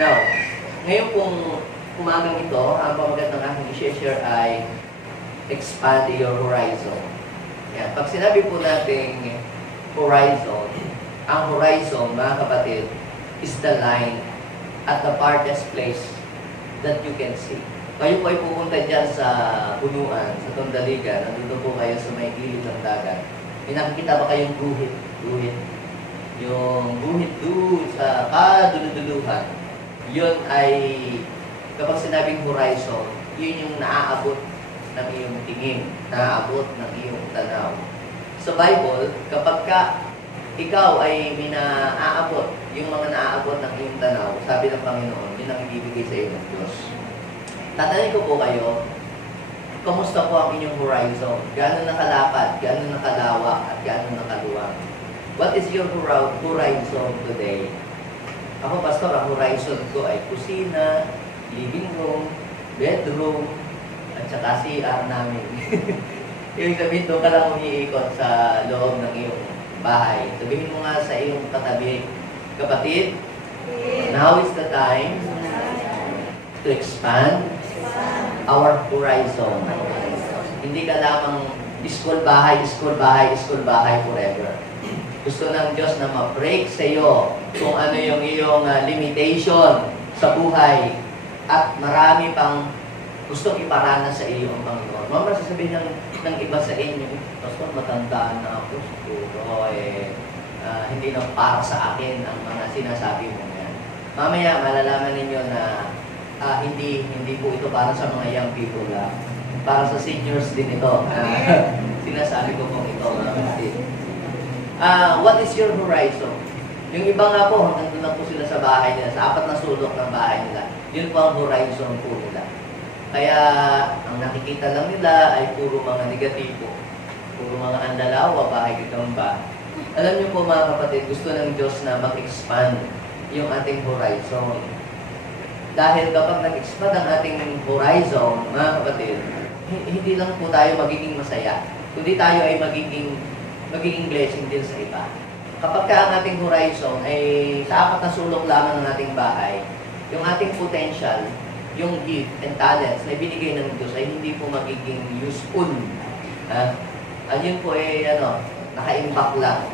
Now, ngayon pong umagang ito, ang pamagat ng aking i-share ay expand your horizon. Yan. Pag sinabi po natin horizon, ang horizon, mga kapatid, is the line at the farthest place that you can see. Kayo po ay pupunta dyan sa punuan, sa Tondaligan, nandito po kayo sa may gilid ng dagat. May nakikita ba kayong guhit? Guhit. Yung guhit doon sa kaduluduluhan. Yun ay, kapag sinabing horizon, yun yung naaabot ng iyong tingin, naaabot ng iyong tanaw. Sa Bible, kapag ikaw ay minaaabot, yung mga naaabot ng iyong tanaw, sabi ng Panginoon, yun ang ibibigay sa iyo ng Diyos. Tatanungin ko po kayo, kamusta po ang inyong horizon? Gaano nakalapad, gaano nakalawak, at gaano nakaluwang? What is your horizon today? Ako, Pastor, ang horizon ko ay kusina, living room, bedroom, at saka CR namin. Ibig sabihin, doon ka lang umiikot sa loob ng iyong bahay. Sabihin mo nga sa iyong katabi, kapatid, now is the time to expand our horizon. Hindi ka lamang school bahay, school bahay, school bahay forever. Gusto ng Diyos na ma-break sa iyo kung ano yung iyong limitation sa buhay at marami pang gustong iparanas sa iyo ang Panginoon. Mamaya sasabihin ng iba sa inyo, Pastor, matandaan na ako, siguro, hindi na para sa akin ang mga sinasabi mo yan. Mamaya, malalaman ninyo na hindi po ito para sa mga young people lang. Para sa seniors din ito. Sinasabi ko pong ito, mga kapatid. What is your horizon? Yung iba nga po, hanggang doon lang po sila sa bahay nila, sa apat na sulok ng bahay nila. Yun po ang horizon po nila. Kaya, ang nakikita lang nila ay puro mga negatibo. Puro mga andalawa, bahay gagamba. Alam niyo po mga kapatid, gusto ng Diyos na mag-expand yung ating horizon. Dahil kapag nag-expand ang ating horizon, mga kapatid, hindi lang po tayo magiging masaya, kundi tayo ay magiging blessing din sa iba. Kapag ka ang ating horizon ay sa apat na sulok lamang ng ating bahay, yung ating potential, yung gift and talents na ibinigay ng Diyos ay hindi po magiging useful. Yun po ay naka-impact lang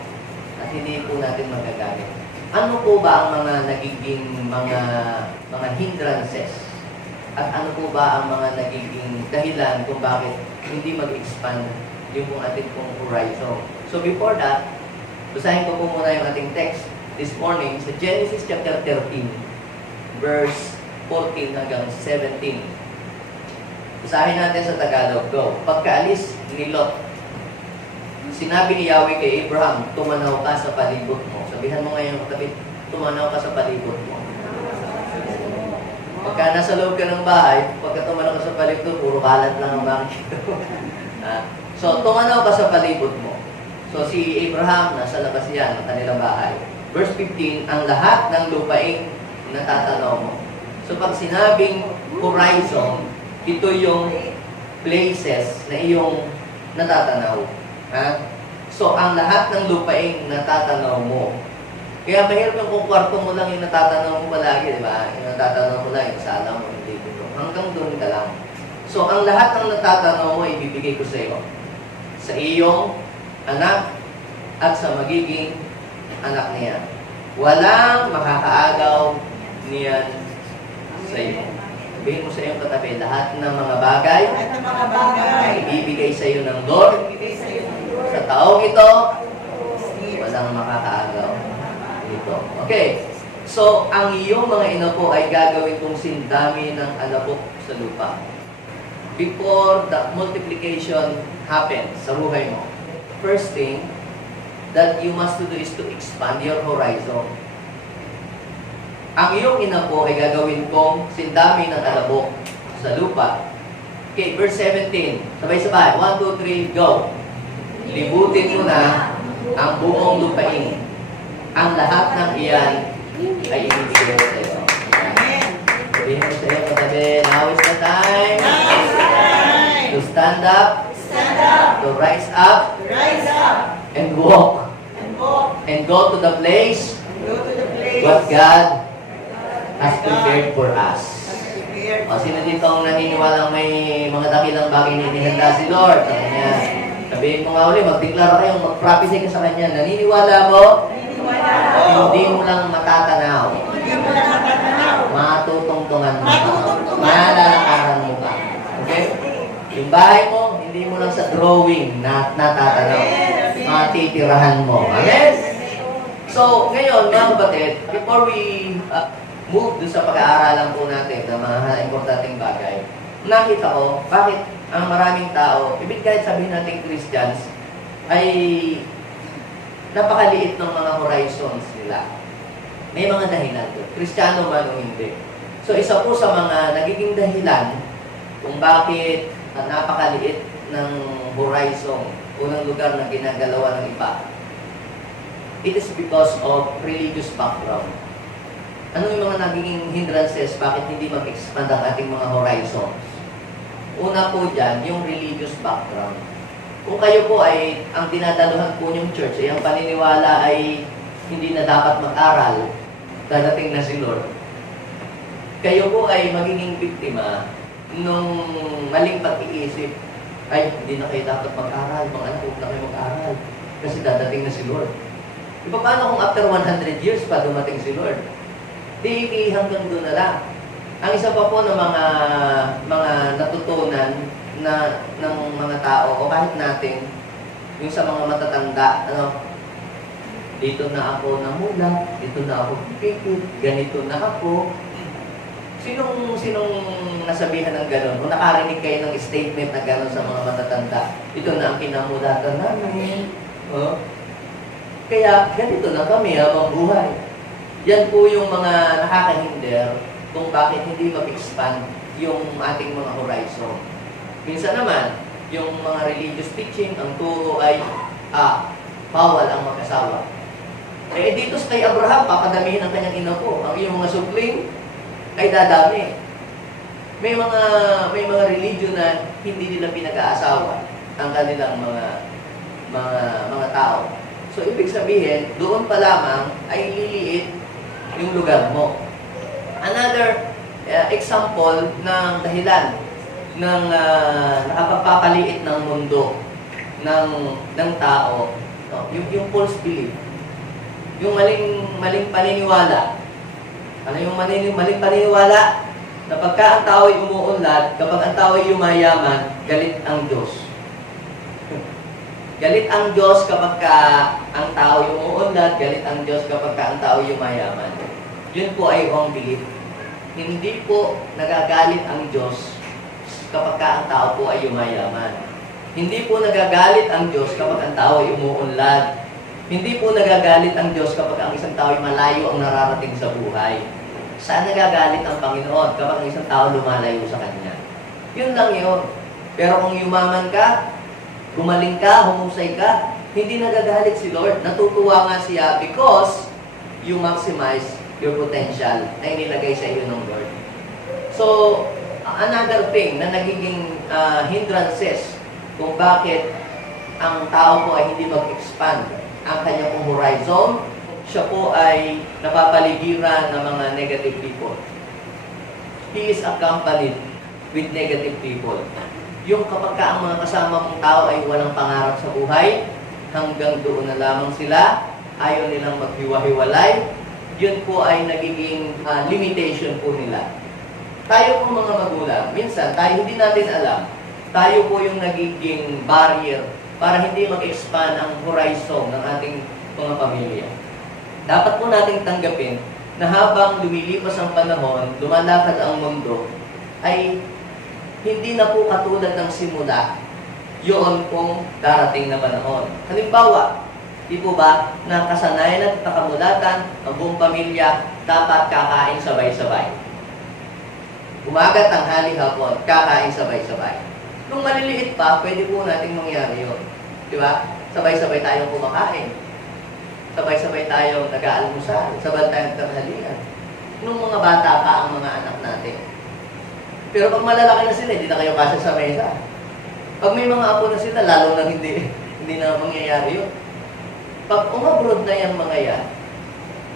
at hindi po natin magagamit. Ano po ba ang mga nagiging mga hindrances? At ano po ba ang mga nagiging dahilan kung bakit hindi mag-expand yung ating pong horizon? So before that, basahin ko po muna yung ating text this morning sa Genesis chapter 13, verse 14 hanggang 17. Basahin natin sa Tagalog. Go. Pagkaalis ni Lot, sinabi ni Yahweh kay Abraham, tumanaw ka sa palibot mo. Sabihan mo ngayon, katabi, tumanaw ka sa palibot mo. Pagka nasa loob ka ng bahay, pagka tumanaw ka sa palibot, puro kalat lang ang makikita mo. So, tumanaw ka sa palibot mo. So, si Abraham, nasa labas yan ng kanilang bahay. Verse 15, ang lahat ng lupaing natatanaw mo. So, pag sinabing horizon, ito yung places na iyong natatanaw. So, ang lahat ng lupaing natatanaw mo. Kaya mahirap yung kwarto mo lang yung natatanaw mo palagi, di ba? Yung natatanaw mo lang, yung sala mo, hindi dito. Hanggang doon ka lang. So, ang lahat ng natatanaw mo, ibibigay ko sa iyo. Sa iyong anak at sa magiging anak niya. Walang makakaagaw niyan sa iyo. Sabihin mo sa iyong katabi, lahat ng mga bagay, ibibigay sa iyo ng Lord. Sa taong ito, walang makakaagaw dito. Okay. So, ang iyong mga inapo ay gagawin kong sindami ng alabok sa lupa. Before the multiplication happens sa buhay mo, first thing that you must do is to expand your horizon. Ang iyong inapo ay gagawin kong sindami ng alabok sa lupa. Okay, verse 17. Sabay-sabay. 1, 2, 3, go. Libutin mo na ang buong lupain. Ang lahat ng iyan ay ibibigay sa iyo. Sabihin mo sa iyo, katabi, now is the time to stand up, to rise up, and walk, and go to the place what God has prepared for us. O, sino dito ang naniniwalang may mga dakilang bagay na itinanda si Lord? Sa Kanya. Sabihin mo nga uli, magdeklara kayo, mag-prophesy ka sa Kanya. Naniniwala mo? Hindi mo lang matatanaw. Matutungtungan mo. Malalakaran mo ka. Okay? Yung bahay mo, hindi mo lang sa drawing na natatanaw. Matitirahan mo. Amen? So, ngayon, mga kapatid, before we move dun sa pag-aaralan po natin ng mga importanteng bagay, nakita ko, bakit ang maraming tao, ibig kahit sabihin natin Christians, ay napakaliit ng mga horizons nila. May mga dahilan doon. Kristiyano man o hindi. So, isa po sa mga nagiging dahilan kung bakit napakaliit ng horizon o ng lugar na ginagalawa ng iba, it is because of religious background. Ano yung mga nagiging hindrances bakit hindi mag-expand ang ating mga horizons? Una po dyan, yung religious background. Kung kayo po ay, ang dinadaluhan po yung church, ay ang paniniwala ay hindi na dapat mag-aral, dadating na si Lord. Kayo po ay magiging biktima nung maling pag-iisip, ay hindi na kayo dapat mag-aral, mga anak, huwag na kayo mag-aral, kasi dadating na si Lord. Iba paano kung after 100 years pa dumating si Lord? Di hanggang doon na lang. Ang isa pa po ng mga natutunan na ng mga tao o kahit natin, yung sa mga matatanda, dito na ako namula, dito na ako pipikit, ganito na ako. Sinong nasabihan ng gano'n? Kung nakarinig kayo ng statement na gano'n sa mga matatanda, ito na ang kinamulatan namin. Kaya ganito na kami habang buhay. Yan po yung mga nakakahinder kung bakit hindi mag-expand yung ating mga horizon. Minsan naman, yung mga religious teaching, ang turo ay, bawal ang mag-asawa. Eh dito kay Abraham, papadamihin ang kanyang inapo. Ang iyong mga supling ay dadami. May mga religion na hindi nila pinag-aasawa ang kanilang mga tao. So, ibig sabihin, doon pa lamang ay liliit yung lugar mo. Another example ng dahilan ng nakapagpapaliit ng mundo ng tao, yung false belief, yung maling paniniwala. Ano yung maling paniniwala? Na pagka ang tao ay umuunlad, kapag ang tao ay yumayaman, galit ang Diyos. Galit ang Diyos kapag ang tao ay umuunlad, galit ang Diyos kapag ang tao ay yumayaman. Yun po ay wrong belief. Hindi po nagagalit ang Diyos kapag ang tao po ay yumayaman. Hindi po nagagalit ang Diyos kapag ang tao ay umuunlad. Hindi po nagagalit ang Diyos kapag ang isang tao ay malayo ang nararating sa buhay. Saan nagagalit ang Panginoon kapag ang isang tao lumalayo sa Kanya? Yun lang yun. Pero kung yumaman ka, gumaling ka, humusay ka, hindi nagagalit si Lord. Natutuwa nga siya because you maximize your potential na inilagay sa iyo ng Lord. So, another thing na nagiging hindrances kung bakit ang tao po ay hindi mag-expand ang kanyang horizon, siya po ay napapaligiran ng mga negative people. He is accompanied with negative people. Yung kapag ang mga kasama mong tao ay walang pangarap sa buhay, hanggang doon na lamang sila, ayaw nilang maghiwa-hiwalay, yun po ay nagiging limitation po nila. Tayo po mga magulang, minsan tayo hindi natin alam, tayo po yung nagiging barrier para hindi mag-expand ang horizon ng ating mga pamilya. Dapat po nating tanggapin na habang lumilipas ang panahon, lumalakad ang mundo, ay hindi na po katulad ng simula yun pong darating na panahon. Halimbawa, di po ba, na kasanayan at nakamulatan ang buong pamilya dapat kakain sabay-sabay. Umaga, tanghali, hapon, kakain sabay-sabay. Nung maliliit pa, pwede po nating mangyari yun. Di ba? Sabay-sabay tayong kumakain. Sabay-sabay tayong nag-aalmusal. Sabay tayong tanghalian. Nung mga bata pa ang mga anak natin. Pero pag malalaki na sila, hindi na kayo kasya sa mesa. Pag may mga apo na sila, lalo na hindi na mangyayari yun. Pag umabroad na yan mga yan,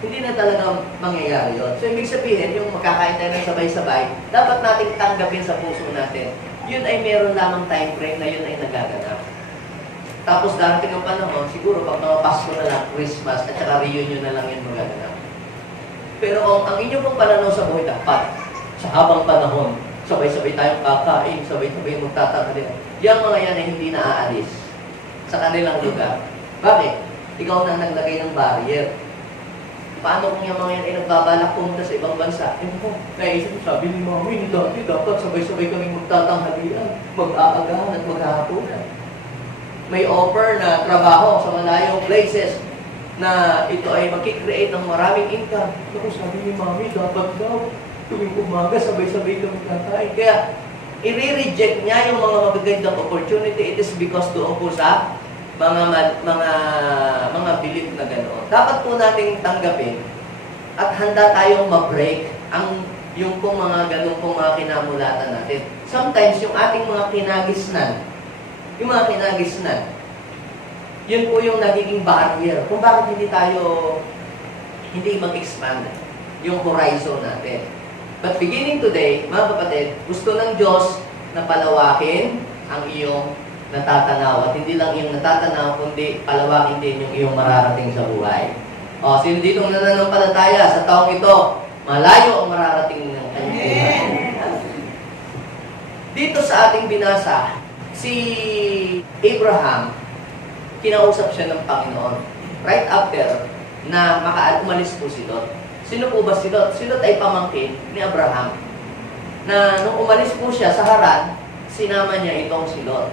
hindi na talaga mangyayari yun. So, ibig sabihin, yung magkakain tayo ng sabay-sabay, dapat nating tanggapin sa puso natin. Yun ay meron lamang time frame na yun ay nagaganap. Tapos darating ang panahon, siguro pag mga Pasko na lang, Christmas, at saka reunion na lang yun magaganap. Pero kung ang inyong pong pananaw sa buhay dapat, sa habang panahon, sabay-sabay tayong kakain, sabay-sabay magtatangalin, yung mga yan ay hindi naaalis sa kanilang lugar. Bakit? Ikaw na naglagay ng barrier. Paano kung yung mga yan ay nagbabalak pumunta sa ibang bansa? Eh mo, naisip, sabi ni Mami, dati dapat sabay-sabay kaming magtatanghalian, mag-aagahan at maghahapunan. May offer na trabaho sa malayong places na ito ay makikreate ng maraming income. Naku, sabi ni Mami, dapat daw, tuwing umaga, sabay-sabay kami kakain. Kaya, i-reject niya yung mga magagandang opportunity. It is because doon po sa mga belief na gano'n. Dapat po nating tanggapin at handa tayong ma-break yung pong mga gano'n pong mga kinamulatan natin. Sometimes, yung ating mga kinagisnan, yun po yung nagiging barrier kung bakit hindi mag-expand yung horizon natin. But beginning today, mga kapatid, gusto ng Diyos na palawakin ang iyong natatanaw. At hindi lang yung natatanaw, kundi palawakin din yung iyong mararating sa buhay. O, sino ditong nananampalataya sa taong ito, malayo ang mararating ng kanyang buhay. Dito sa ating binasa, si Abraham, kinausap siya ng Panginoon. Right after na umalis po si Lot. Sino po ba si Lot? Si Lot ay pamangkin ni Abraham. Na nung umalis po siya sa Haran, sinama niya itong si Lot.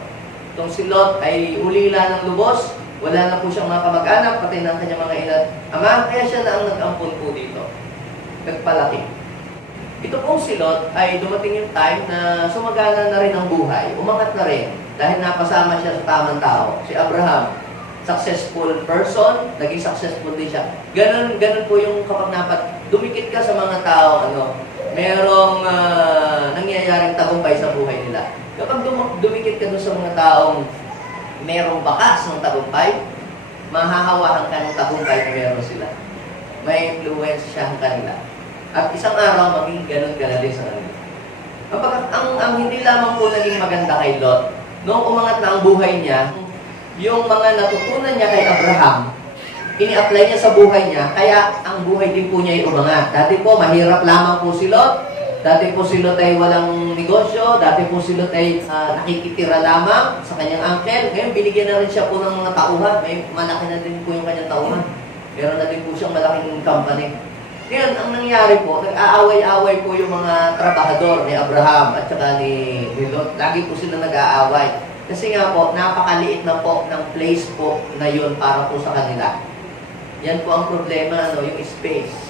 Itong si Lot ay ulila ng lubos, wala na po siyang mga kamag-anak, pati ng kanyang mga ina't ama, kaya siya na ang nag-ampon po dito. Nagpalaki. Ito pong si Lot ay dumating yung time na sumagana na rin ang buhay, umangat na rin, dahil napasama siya sa tamang tao. Si Abraham, successful person, naging successful din siya. Ganun po yung kapag dumikit ka sa mga tao, merong nangyayaring tagumpay sa buhay nila. Kapag dumikit ka doon sa mga taong merong bakas ng tagumpay, mahahawakan ka ng tagumpay na meron sila. May influence siya ang kanila. At isang araw, maging ganun ka na din sa kanila. Ang hindi lamang po naging maganda kay Lot, noong umangat na ang buhay niya, yung mga natutunan niya kay Abraham, ini-apply niya sa buhay niya, kaya ang buhay din po niya ay umangat. Dati po, mahirap lamang po si Lot. Dati po si Lot ay walang negosyo. Dati po si Lot ay nakikitira lamang sa kanyang uncle. Ngayon, binigyan na rin siya po ng mga tauhan. May malaki na din po yung kanyang tauhan. Meron na din po siyang malaking company. Ngayon, ang nangyari po, nag-aaway-aaway po yung mga trabahador ni Abraham at saka ni Lot. Lagi po sila nag-aaway. Kasi nga po, napakaliit na po ng place po na yun para po sa kanila. Yan po ang problema, yung space.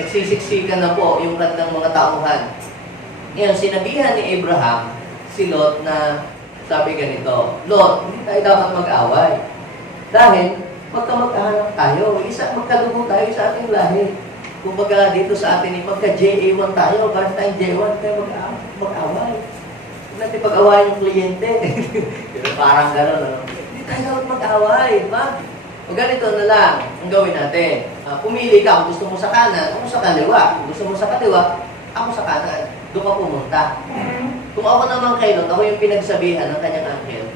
Nagsisiksikan na po yung kanilang mga tauhan. Ngayon, sinabihan ni Abraham si Lot na sabi ganito, Lot, hindi tayo dapat mag-away. Dahil, magkamag-anak tayo. Magkalubo tayo sa ating lahi. Kung baga dito sa atin, magka-JA1 tayo, parang tayong J1, tayo mag-away. Huwag natin pag-awayan yung kliyente. Parang gano'n, Hindi tayo dapat mag-away, ba? O ganito na lang ang gawin natin. Pumili ka kung gusto mo sa kanan, ako sa kaliwa. Kung gusto mo sa kaliwa, ako sa kanan. Doon ka pumunta. Kung ako naman kay Lot, ako yung pinagsabihan ng kanyang uncle.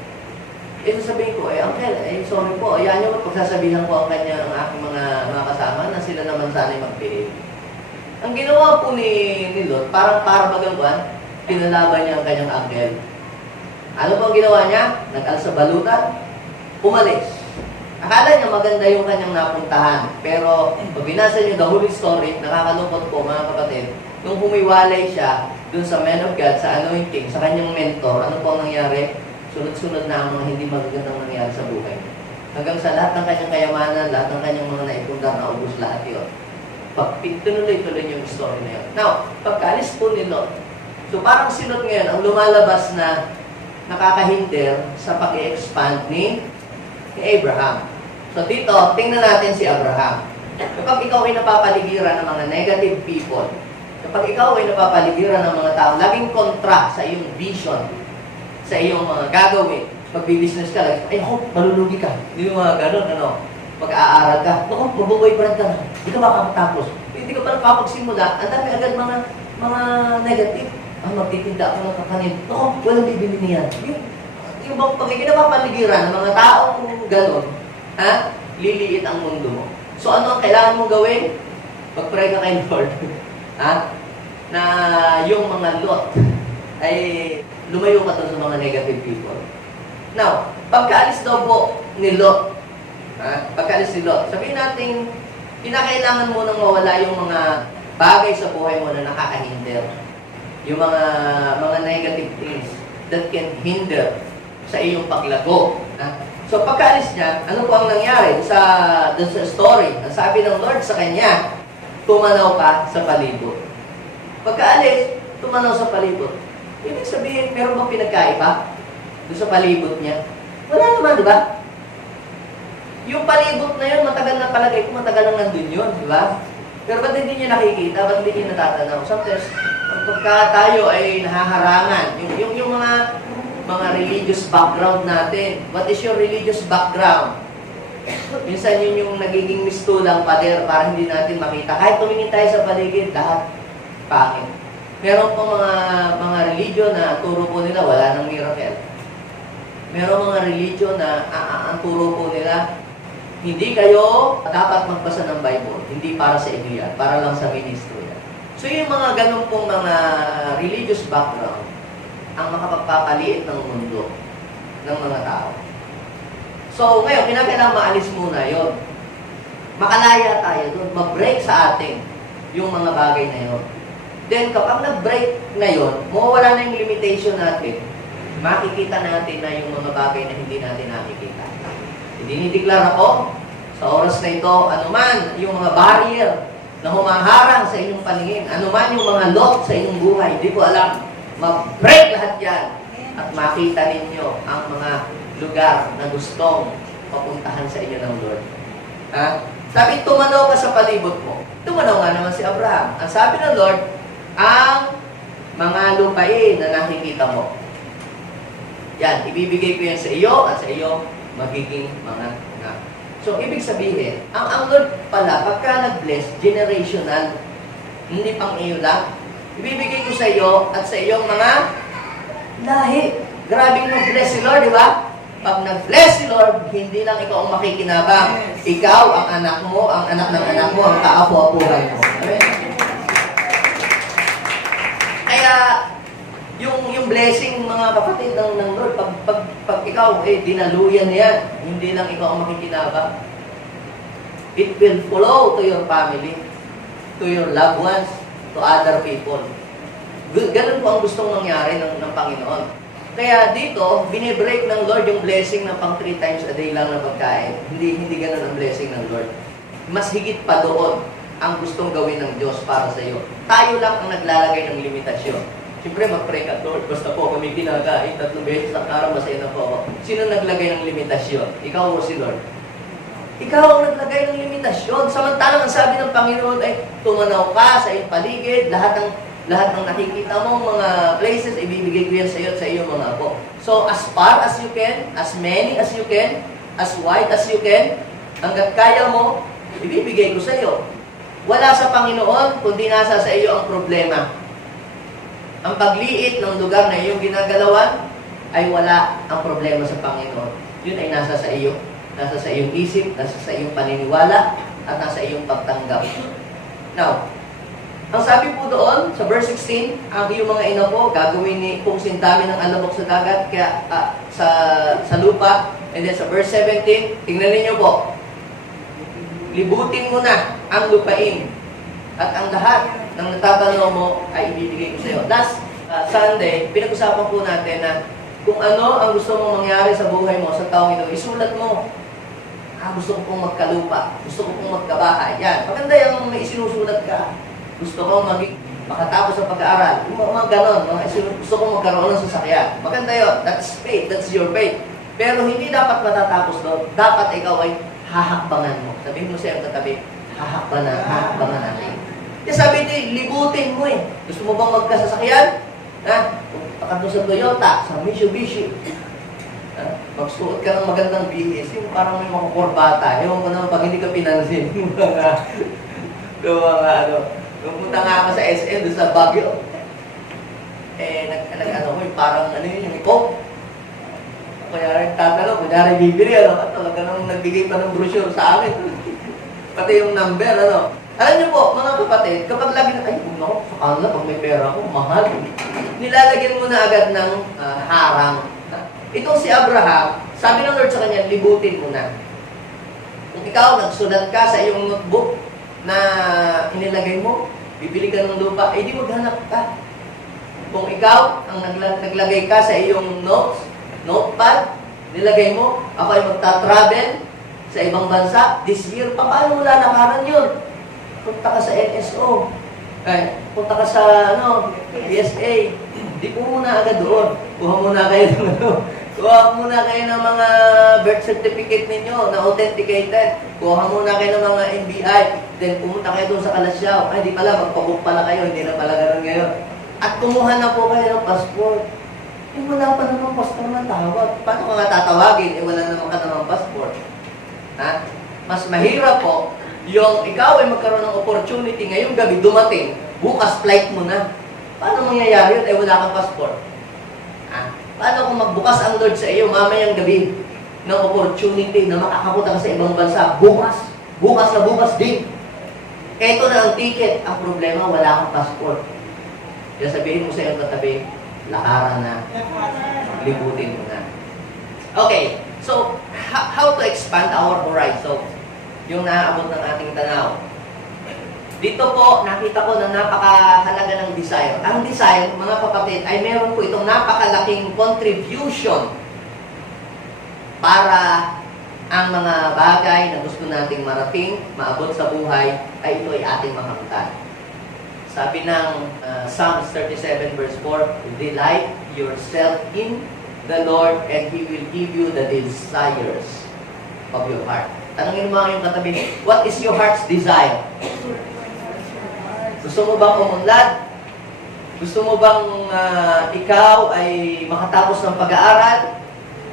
Sasabihin ko, uncle, sorry po, ayan nyo, pagsasabihan ko ang aking mga kasama na sila naman sana'y mag-behave. Ang ginawa po ni Lot, parang para magagawan, pinalaban niya ang kanyang uncle. Ano po ang ginawa niya? Nag-alsa balutan, umalis. Akala niya maganda yung kanyang napuntahan. Pero pag binasa niyo the whole story, nakakalungkot po mga kapatid, nung humiwalay siya dun sa man of God, sa anointing, sa kanyang mentor, ano po ang nangyari? Sunod-sunod na ang mga hindi magagandang nangyari sa buhay. Hanggang sa lahat ng kanyang kayamanan, lahat ng kanyang mga naipundar na ubus lahat yun. Tuloy-tuloy yung story na yun. Now, pagkalis po ni Lot, so parang si Lot ngayon ang lumalabas na nakakahinder sa pag-i-expand ni Abraham. So dito, tingnan natin si Abraham. Kapag ikaw ay napapaligiran ng mga negative people, kapag ikaw ay napapaligiran ng mga tao, laging kontra sa iyong vision, sa iyong mga gagawin, magbi-business ka, ay, malulugi ka. Hindi yung mga ganun, Mag-aaral ka, naku, mabuboyfriend ka na, hindi ka makakatapos. Hindi ka pa nakapagsimula, ang dami agad mga negative. Magtitinda ako ng kakanin, naku, walang bibili niyan. Yung bang pagiging napapaligiran ng mga taong gano'n, liliit ang mundo mo. So ano ang kailangan mong gawin? Pag-pray ka kay Lord. Na yung mga lot ay lumayo ka to sa mga negative people. Now, pagkaalis daw po ni Lot, pagkaalis ni Lot, sabihin natin, kinakailangan mo nang mawala yung mga bagay sa buhay mo na nakakahinder. Yung mga negative things that can hinder sa iyong paglago. So pagkaalis niya, ano po ang nangyari dun sa story? Ang sabi ng Lord sa kanya, tumanaw ka sa palibot. Pagkaalis, tumanaw sa palibot. Ibig sabihin, meron bang pinagkaiba doon sa palibot niya? Wala naman, di ba? Yung palibot na yun, matagal na palagay ko, matagal lang nandun yun, di ba? Pero ba't hindi niya nakikita? Ba't hindi niya natatanaw? Sometimes, pagka tayo ay nahaharangan, yung mga religious background natin. What is your religious background? Minsan yun yung nagiging mistulang pader para hindi natin makita. Kahit tumingin tayo sa paligid, lahat pangit. Meron po mga religion na turo po nila wala nang miracle. Meron mga religion na ang turo po nila hindi kayo dapat magbasa ng Bible. Hindi para sa inyo yan. Para lang sa ministro yan. So yung mga ganun pong mga religious background ang makapagpapaliit ng mundo ng mga tao. So ngayon, kinakailangan maalis muna yon. Makalaya tayo doon. Mag-break sa atin yung mga bagay na yon. Then kapag nag-break na yon, mawawala na yung limitation natin. Makikita natin na yung mga bagay na hindi natin nakikita. Dinideklara ko sa oras na ito, anuman yung mga barrier na humaharang sa inyong paningin, anuman yung mga lot sa inyong buhay, hindi ko alam, mag-break lahat yan at makita ninyo ang mga lugar na gustong papuntahan sa inyo ng Lord. Sabi, tumanaw ka sa palibot mo. Tumanaw nga naman si Abraham. Ang sabi ng Lord, ang mga lupain na nakikita mo, yan, ibibigay ko yan sa iyo at sa iyo magiging mga anak. So, ibig sabihin, ang Lord pala, pagka nag-bless, generational, hindi pang iyo lang, ibibigay ko sa iyo at sa iyong mga lahi. Grabing mag-bless si Lord, di ba? Pag nag-bless si Lord, hindi lang ikaw ang makikinabang. Ikaw, ang anak mo, ang anak ng anak mo, ang kaapo-apuhan mo. Amen? Kaya, yung blessing mga kapatid ng Lord, pag ikaw, dinaluyan yan, hindi lang ikaw ang makikinabang. It will flow to your family, to your loved ones, to other people. Ganun po ang gustong mangyari ng Panginoon. Kaya dito, binibreak ng Lord yung blessing na pang 3 times a day lang na pagkain. Hindi ganun ang blessing ng Lord. Mas higit pa doon ang gustong gawin ng Diyos para sa iyo. Tayo lang ang naglalagay ng limitasyon. Siyempre, mag-pray ka, Lord, basta po kami kinakain 3 beses sa araw, masaya na po ako. Sino naglagay ng limitasyon? Ikaw o si Lord? Ikaw ang naglagay ng limitasyon. Samantalang ang sabi ng Panginoon ay tumanaw ka sa iyong paligid, lahat ng nakikita mong mga places, ibibigay ko yan sa iyo at sa iyong mga apo. So, as far as you can, as many as you can, as wide as you can, hanggat kaya mo, ibibigay ko sa iyo. Wala sa Panginoon, kundi nasa sa iyo ang problema. Ang pagliit ng lugar na iyong ginagalawan ay wala ang problema sa Panginoon. Yun ay nasa sa iyo. Nasa sa iyong isip, nasa sa iyong paniniwala, at nasa iyong pagtanggap. Now, ang sabi po doon, sa verse 16, ang iyong mga ina po, gagawin ni kung sintami ng alabok sa dagat, kaya sa lupa. And then sa verse 17, tingnan ninyo po, libutin mo na ang lupain, at ang lahat ng natatanaw mo ay ibibigay ko sa iyo. Last Sunday, pinag-usapan po natin na kung ano ang gusto mong mangyari sa buhay mo, sa taong ito, isulat mo. Gusto ko pong magkalupa. Gusto ko pong magkabahay. Yan. Maganda yung may isinusulat ka. Gusto ko makatapos sa pag-aaral. Mga ganon. Gusto ko magkaroon ng sasakyan. Maganda yun. That's faith. That's your faith. Pero hindi dapat matatapos doon. Dapat ikaw ay hahakbangan mo. Sabihin mo sa iyong katabi, hahakbangan natin. Kasi sabi ito, libutin mo eh. Gusto mo bang magkasasakyan? Pakando sa Toyota, sa Mitsubishi. Magsuot ka ng magandang bihis, yung parang may makukurbata. Ewan ko naman pag hindi ka pinansin. Yung mga ano, nung punta nga ako sa SM, doon sa Baguio, ano ko, parang ano yun, yung ikaw. Kaya nagtatanong, kunyari bibili, talaga nang nagbigay pa ng brochure sa akin. Pati yung number, ano. Alam niyo po, mga kapatid, kapag lagi na, ay, no, sa kanila, pag may pera ko, mahal. Nilalagyan mo na agad ng harang. Itong si Abraham, sabi ng Lord sa kanya, libutin mo na. Kung ikaw, nagsulat ka sa iyong notebook na inilagay mo, bibili ka ng lupa, di maghanap ka. Kung ikaw, ang naglagay ka sa iyong notes, notepad, nilagay mo, ako ay magta-travel sa ibang bansa, this year, paano mo lalakaran yun? Punta ka sa NSO, punta ka sa PSA, di po muna agad doon. Kuha muna kayo ng mga birth certificate ninyo na authenticated. Kuha muna kayo ng mga NBI. Then pumunta kayo doon sa Kalasyaw. Ay, di pala, magpabook pala kayo. Hindi na pala ganun ngayon. At kumuha na po kayo ng passport. Wala pa namang passport na tawag. Paano ka nga tatawagin? Wala naman ka namang passport. Ha? Mas mahirap po yung ikaw ay magkaroon ng opportunity ngayong gabi dumating, bukas flight mo na. Paano mangyayari yun? Wala kang passport. Paano kung magbukas ang Lord sa iyo mamayang gabi ng opportunity na makakapunta ka sa ibang bansa? Bukas na bukas din. Ito na ang ticket. Ang problema, wala kang passport. Kaya sabihin mo sa iyong katabi, lakaran na, libutin mo na. Okay, so, how to expand our horizon? Yung naaabot ng ating tanaw. Dito po, nakita ko na napakahalaga ng desire. Ang desire, mga kapatid, ay meron po itong napakalaking contribution para ang mga bagay na gusto nating marating, maabot sa buhay, ay ito ay ating makamtan. Sabi ng Psalms 37 verse 4, delight yourself in the Lord and He will give you the desires of your heart. Tanungin mo yung katabi, what is your heart's desire? Gusto mo bang umunlad? Gusto mo bang ikaw ay makatapos ng pag-aaral?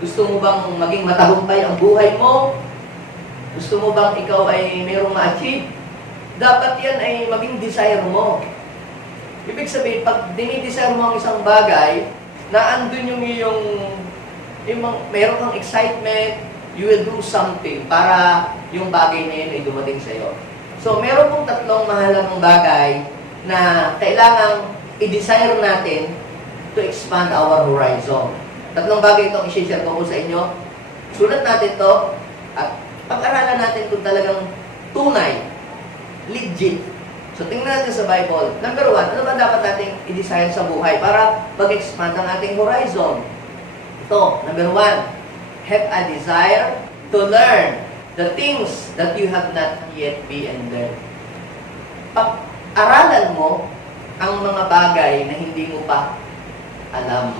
Gusto mo bang maging matagumpay ang buhay mo? Gusto mo bang ikaw ay mayroong ma-achieve? Dapat yan ay maging desire mo. Ibig sabihin, pag dinidesire mo ang isang bagay, na andun yung mayroon kang excitement, you will do something para yung bagay na yun ay dumating sa iyo. So, meron pong tatlong mahalagang bagay na kailangang i-desire natin to expand our horizon. Tatlong bagay itong i-share ko po sa inyo. Sulat natin to at pag-aralan natin kung talagang tunay, legit. So, tingnan natin sa Bible. Number 1, ano ba dapat nating i-desire sa buhay para mag-expand ang ating horizon? Ito, number 1, have a desire to learn the things that you have not yet been learned. Pag-aralan mo ang mga bagay na hindi mo pa alam.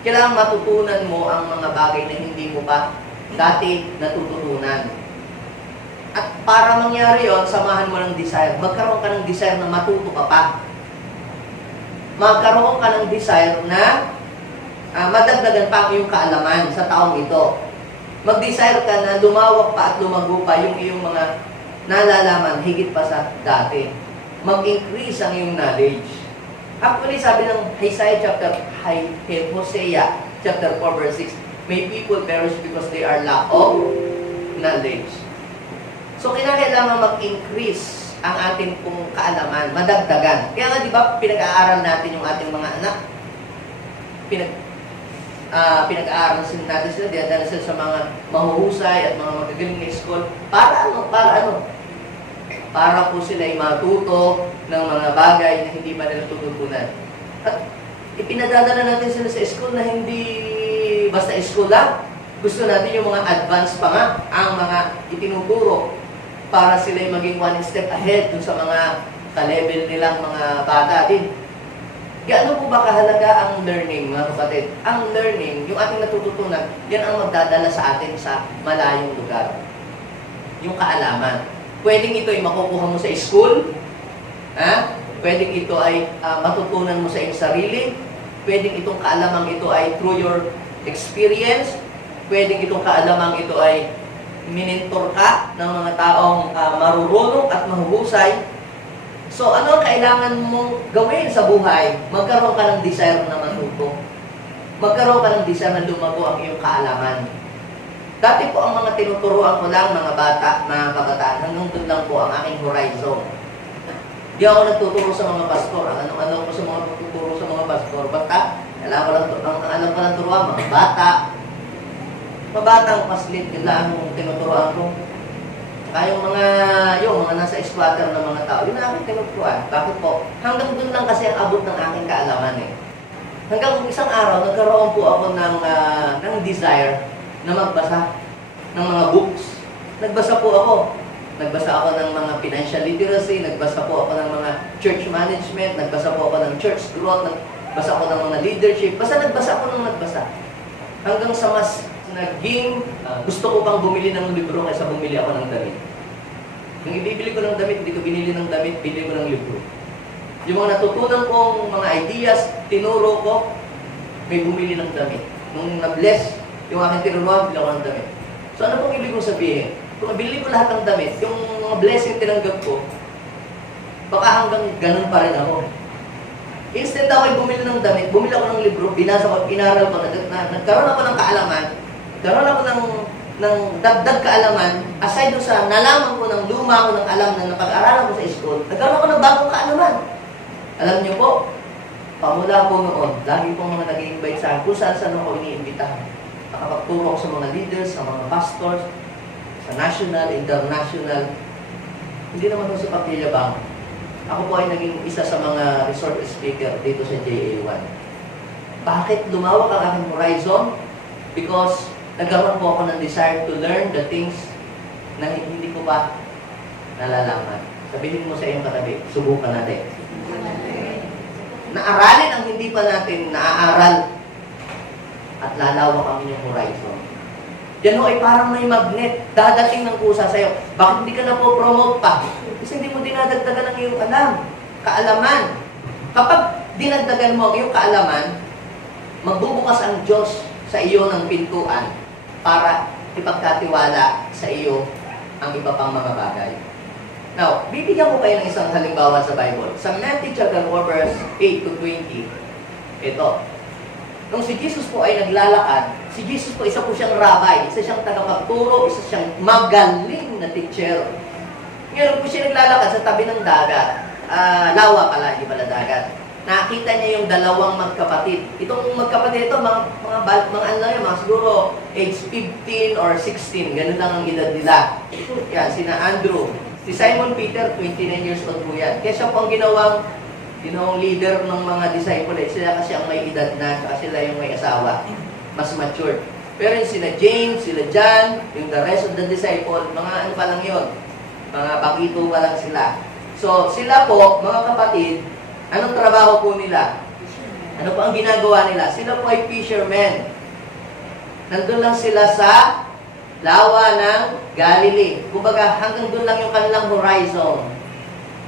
Kailangan matutunan mo ang mga bagay na hindi mo pa dati natututunan. At para mangyari yon, samahan mo ng desire. Magkaroon ka ng desire na matuto ka pa. Magkaroon ka ng desire na madagdagan pa yung kaalaman sa taong ito. Mag-desire ka na lumawak pa at lumago pa yung iyong mga nalalaman higit pa sa dati. Mag-increase ang iyong knowledge. Actually, sabi ng Hosea chapter 4 verse 6, may people perish because they are lack of knowledge. So, kinakailangan mag-increase ang ating pong kaalaman, madagdagan. Kaya nga, di ba, pinag-aaral natin yung ating mga anak. Pinag-aaral natin sila, dinadala sila sa mga mahuhusay at mga magagaling na school. Para ano? Para po sila ay matuto ng mga bagay na hindi pa nila tututunan. At ipinadadala natin sila sa school na hindi basta school lang. Gusto natin yung mga advanced pa nga, ang mga itinuturo para sila ay maging one step ahead dun sa mga ka-level nilang mga bata din. Gaano po ba kahalaga ang learning, mga kapatid? Ang learning, yung ating natututunan, yan ang magdadala sa atin sa malayong lugar. Yung kaalaman. Pwedeng ito ay makukuha mo sa school, pwedeng ito ay matutunan mo sa iyong sarili, pwedeng itong kaalamang ito ay through your experience, pwedeng itong kaalamang ito ay minintor ka ng mga taong marurunong at mahuhusay. So, ano ang kailangan mong gawin sa buhay? Magkaroon ka ng desire na matuto. Magkaroon ka ng desire na lumago ang iyong kaalaman. Dati po ang mga tinuturuan ko lang, mga bata, mga kabataan, hanggang doon lang po ang aking horizon. Di ako nagtuturo sa mga pastor. Ang alam ko sa mga tuturo sa mga pastor, basta, alam ko lang turuan, mga bata. Mabatang paslit, yun lang ang tinuturuan ko. Saka yung mga nasa squatter ng mga tao, yun ang aking tinuturuan. Bakit po? Hanggang doon lang kasi ang abot ng aking kaalaman eh. Hanggang isang araw, nagkaroon po ako ng desire na magbasa ng mga books. Nagbasa po ako. Nagbasa ako ng mga financial literacy, nagbasa po ako ng mga church management, nagbasa po ako ng church growth, nagbasa ako ng mga leadership. Basta nagbasa ako ng nagbasa. Hanggang sa mas naging gusto ko pang bumili ng libro kaysa bumili ako ng damit. Yung ibibili ko ng damit, hindi ko binili ng damit, bili ko ng libro. Yung mga natutunan kong mga ideas, tinuro ko, may bumili ng damit. Nung na-bless yung aking tinuruan, bili ako ng damit. So ano pong ibig kong sabihin? Kung nabili ko lahat ng damit, yung mga blessing tinanggap ko, baka hanggang ganun pa rin ako. Instead ako bumili ng damit, bumili ako ng libro, binasa ko, inaral ko, nagkaroon ako ng kaalaman, nagkaroon ako ng dagdag kaalaman, aside doon sa nalaman ko ng luma ko ng alam na napag-aralan ko sa school, nagkaroon ako ng bagong kaalaman. Alam niyo po, pamula po noon, lagi pong mga nag-i-invite sa akin, kung saan ako iniimbitahan. Nakapagturo ako sa mga leaders, sa mga pastors, sa national, international. Hindi naman ako sa pagyayabang. Ako po ay naging isa sa mga resort speaker dito sa JA1. Bakit lumawak ang aking horizon? Because nagkaroon po ako ng desire to learn the things na hindi ko pa nalalaman. Sabihin mo sa iyong katabi, subukan natin. Naaralin ang hindi pa natin naaaral at lalawak ang inyong horizon. Yan ho ay parang may magnet. Dadating ng kusa sa'yo. Bakit hindi ka na po promote pa? Kasi hindi mo dinadagdagan ang iyong kaalaman. Kapag dinagdagan mo ang iyong kaalaman, magbubukas ang Diyos sa iyo ng pintuan para ipagkatiwala sa iyo ang iba pang mga bagay. Now, bibigyan ko kayo ng isang halimbawa sa Bible. Sa Matthew chapter 4, verse 8 to 20, ito. Nung si Jesus po ay naglalakad, si Jesus po, isa po siyang rabbi, isa siyang tagapagturo, isa siyang magaling na teacher. Ngayon po siya naglalakad sa tabi ng dagat. Lawa pala, di pala dagat. Nakita niya yung dalawang magkapatid. Itong magkapatid ito, mga siguro age 15 or 16, ganun lang ang edad nila. Yan, sina Andrew. Si Simon Peter, 29 years old po yan. Kaya siya po ang ginawang leader ng mga disciple. Sila kasi ang may edad na, kasi sila yung may asawa. Mas mature. Pero yung sila James, sila John, yung the rest of the disciple, mga ano pa lang yun. Mga bakito pa lang sila. So, sila po, mga kapatid, anong trabaho po nila? Ano po ang ginagawa nila? Sila po ay fishermen. Nandun lang sila sa lawa ng Galilee. Kumbaga, hanggang doon lang yung kanilang horizon.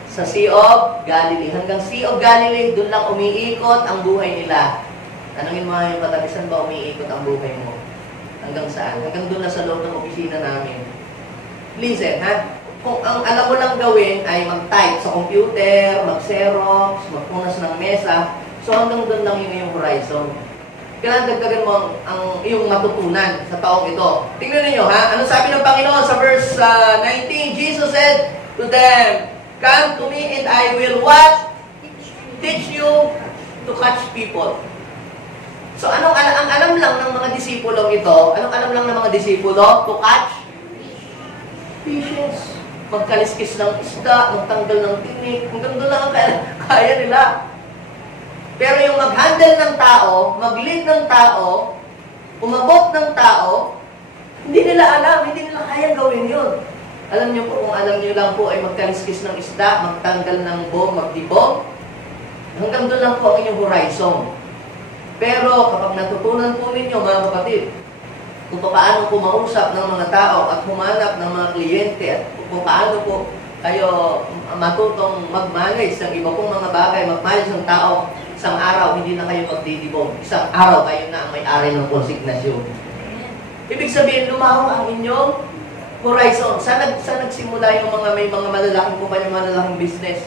Sa Sea of Galilee. Hanggang Sea of Galilee, doon lang umiikot ang buhay nila. Tanungin mo yung katabi, saan ba umiikot ang buhay mo? Hanggang saan? Hanggang doon na sa loob ng opisina namin. Listen, ha? Kung ang alam mo lang gawin ay mag-type sa computer, mag-xerox, magpunas ng mesa, so hanggang doon lang yung horizon. Kailangan dagdagan mo ang iyong matutunan sa taong ito. Tingnan niyo ha, ano sabi ng Panginoon sa verse 19? Jesus said to them, "Come to me and I will what? Teach you to catch people." So ang alam lang ng mga disipulong ito? Anong alam lang ng mga disipulo? To catch fishes. Magkaliskis ng isda, magtanggal ng tinik, hanggang doon lang ang kaya nila. Pero yung mag-handle ng tao, mag-lead ng tao, umabot ng tao, hindi nila alam, hindi nila kayang gawin yun. Alam niyo po, kung alam niyo lang po ay magkaliskis ng isda, magtanggal ng magdibog, hanggang doon lang po ang inyong horizon. Pero kapag natutunan po ninyo, mga kapatid, kung paano kumausap ng mga tao at humanap ng mga kliyente at kung paano po kayo matutong mag-manage ng iba pong mga bagay, mag-manage ng tao, isang araw, hindi na kayo magdidibog. Isang araw, kayo na ang may-ari ng konsignasyon. Ibig sabihin, lumawak ang inyong horizon. Saan nagsimula yung may mga malalaking kumpanya, malalaking business?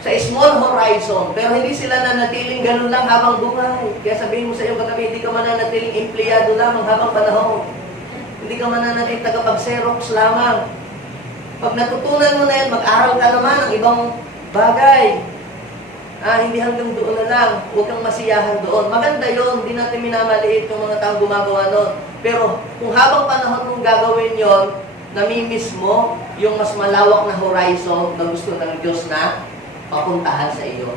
Sa small horizon, pero hindi sila nanatiling ganun lang habang buhay. Kaya sabihin mo sa iyong katabi, hindi ka mananatiling empleyado lamang habang panahon. Hindi ka mananatiling tagapag-xerox lamang. Pag natutunan mo na yan, mag-aral ka naman ng ibang bagay. Hindi hanggang doon na lang. Huwag kang masiyahan doon. Maganda yun, hindi natin minamaliit yung mga taong gumagawa doon. Pero kung habang panahon mong gagawin yon, namimiss mo yung mas malawak na horizon na gusto ng Diyos na papuntahan sa iyo.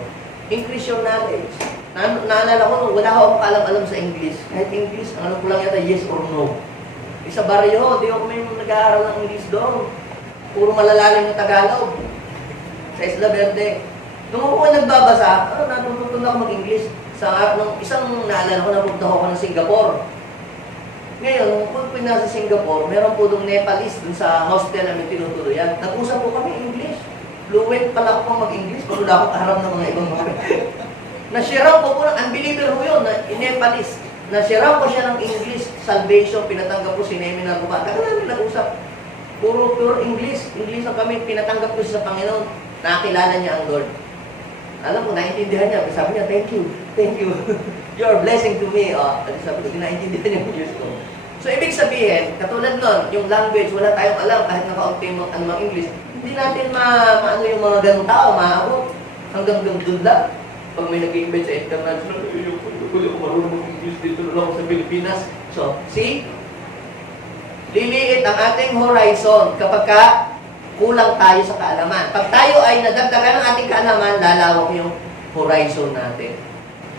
Increase your knowledge. Naalala ko, wala akong alam-alam sa English. Kahit English, ang alam ko lang yata yes or no. Sa baryo, di ako may nag-aaral ng English doon. Puro malalalim na Tagalog. Sa Isla Verde. Nung ako nagbabasa, natutunan ako mag-English. Nung isang naalala ko, napunta ako ng Singapore. Ngayon, kung pinasa sa Singapore, meron po doon Nepalese dun sa hostel namin tinutuluyan. Nag-usap po kami English. Fluent pala ako pang mag-English, pag wala akong kaharap ng mga ibang mga. Nasiraw ko po, unbeliever ko yun, Nepalese. Nasiraw ko siya ng English, salvation, pinatanggap ko, sineminar ko ba. Tagal namin nag-usap. Pure English. English ang kami, pinatanggap ko siya sa Panginoon. Nakakilala niya ang Lord. Alam ko, naintindihan niya. Sabi niya, thank you. Thank you. You are a blessing to me. Sabi ko, naintindihan niya yung Diyos ko. So, ibig sabihin, katulad nun, yung language, wala tayong alam kahit nakaunti mo anumang English. Hindi natin maano yung mga ganong tao, maabot. Hanggang doon lang. Pag may nag-invite sa international, hindi ko marunong mag-English dito na lang ako sa Pilipinas. So, see? Liliit ang ating horizon kapag kulang tayo sa kaalaman. Pag tayo ay nadagdagan ng ating kaalaman, lalawak yung horizon natin.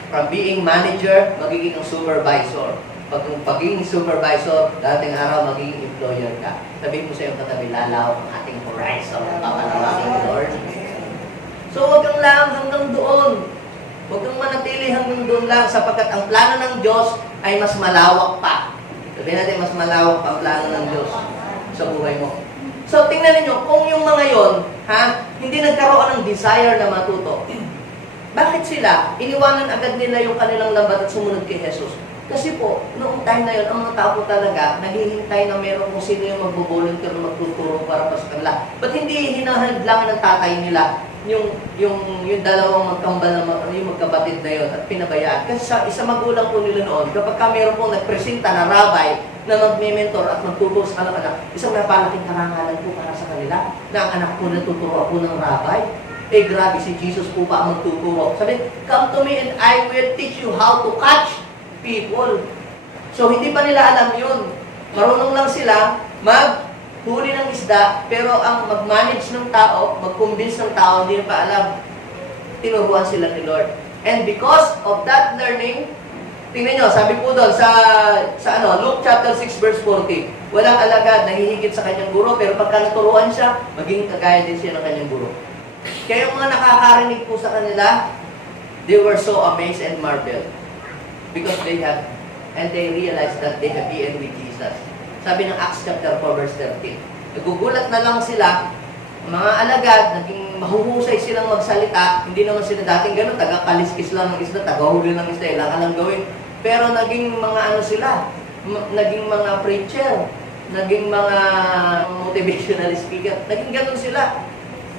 From being manager, magiging ang supervisor. Pag pagiging supervisor, dating araw magiging employer ka. Sabihin mo sa iyong katabi, lalawak ang ating horizon. Papalawakin, Lord. So, huwag kang lang hanggang doon. Huwag kang manatili hanggang doon lang sapagkat ang plano ng Diyos ay mas malawak pa. Sabihin natin, mas malawak pa ang plano ng Diyos sa buhay mo. So, tingnan ninyo, kung yung mga yon, hindi nagkaroon ng desire na matuto, bakit sila? Iniwanan agad nila yung kanilang lambat at sumunod kay Jesus. Kasi po, noong time na yun, ang mga tao po talaga, naghihintay na meron kung sino yung magbo-volunteer na magtuturo para pa sa kanila. Ba't hindi hinahadlangan ng tatay nila yung dalawang magkambal na yung magkabatid na yun at pinabayaan? Kasi isa magulang po nila noon, kapag meron pong nagpresenta na rabbi na magme-mentor at magtuturo sa anak-anak, isang napalaking karangalan po para sa kanila na ang anak po natuturo po ng rabbi. Grabe, si Jesus po pa ang magtuturo. Sabi, come to me and I will teach you how to catch people. So, hindi pa nila alam yun. Marunong lang sila maghuli ng isda, pero ang mag-manage ng tao, mag-convince ng tao, hindi pa alam. Tinuruan sila ni Lord. And because of that learning, tingnan nyo, sabi po doon sa Luke chapter 6 verse 40, walang alagad na hihigit sa kanyang guro, pero pagka naturuan siya, maging kagaya din siya ng kanyang guro. Kaya yung mga nakakarinig po sa kanila, they were so amazed and marveled. Because they realized that they have been with Jesus. Sabi ng Acts chapter 4 verse 13. Nagugulat na lang sila, mga alagad, naging mahuhusay silang magsalita, hindi naman sila dating ganun, taga-kaliskis lang ng isda, taga-huli ng isda, ilang lang gawin. Pero naging mga sila, naging mga preacher, naging mga motivational speaker, naging ganun sila.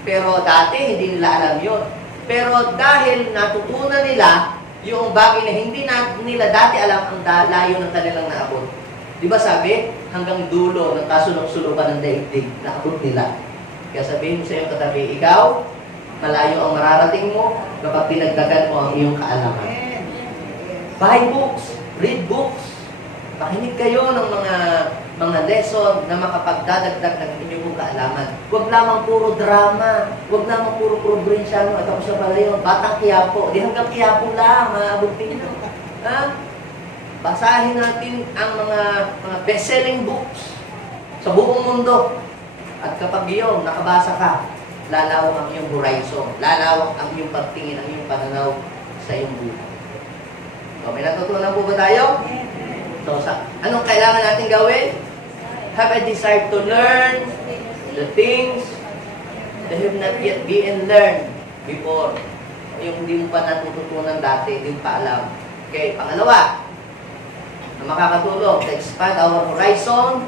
Pero dati, hindi nila alam yun. Pero dahil natutunan nila, yung bagay na hindi nila dati alam ang layo ng kanilang naabot. Di ba sabi, hanggang dulo ng kasulok-sulukan ng daigdig, naabot nila. Kaya sabihin mo sa iyong katabi, ikaw, malayo ang mararating mo kapag pinagdagan mo ang iyong kaalaman. Buy books, read books, pakinig kayo ng mga lesson na makapagdadagdag ng inyong kaalaman. Huwag lamang puro drama, huwag lamang puro probinsyano at ako sa palayo, batang Quiapo, di hanggang Quiapo lang, maabot ninyo. Basahin natin ang mga best-selling books sa buong mundo. At kapag iyon, nakabasa ka, lalawak ang iyong horizon, lalawak ang iyong pagtingin, ang iyong pananaw sa iyong buhay. So, may natutunan po ba tayo? So, anong kailangan natin gawin? Have a desire to learn the things that have not yet been learned before. Yung hindi mo pa natututunan dati, hindi mo pa alam. Okay, pangalawa, na makakatulong to expand our horizon,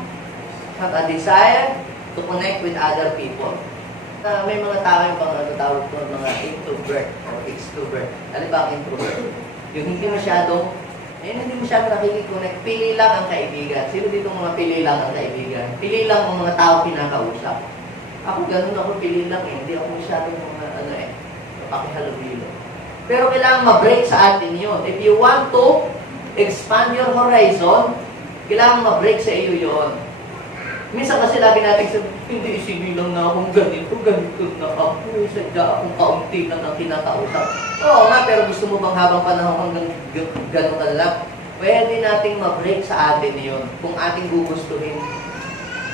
have a desire to connect with other people. May mga tao yung tawag ko, mga introvert or extrovert. Alam ba ang introvert? Yung hindi masyado nakikiconnect. Pili lang ang kaibigan. Sino dito mga pili lang ang kaibigan? Pili lang ang mga tao kinakausap. Ako ganun ako, pili lang eh. Hindi ako masyadong pakihalubilo. Pero kailangan ma-break sa atin yun. If you want to expand your horizon, kailangan ma-break sa iyo yun. Minsan kasi lagi natin hindi isinilang na akong ganito na ako. Sadya akong kaunti lang ang kinakausap. Oo nga, pero gusto mo bang habang panahon hanggang gano'n ka lang? Pwede nating ma-break sa atin yun kung ating gugustuhin.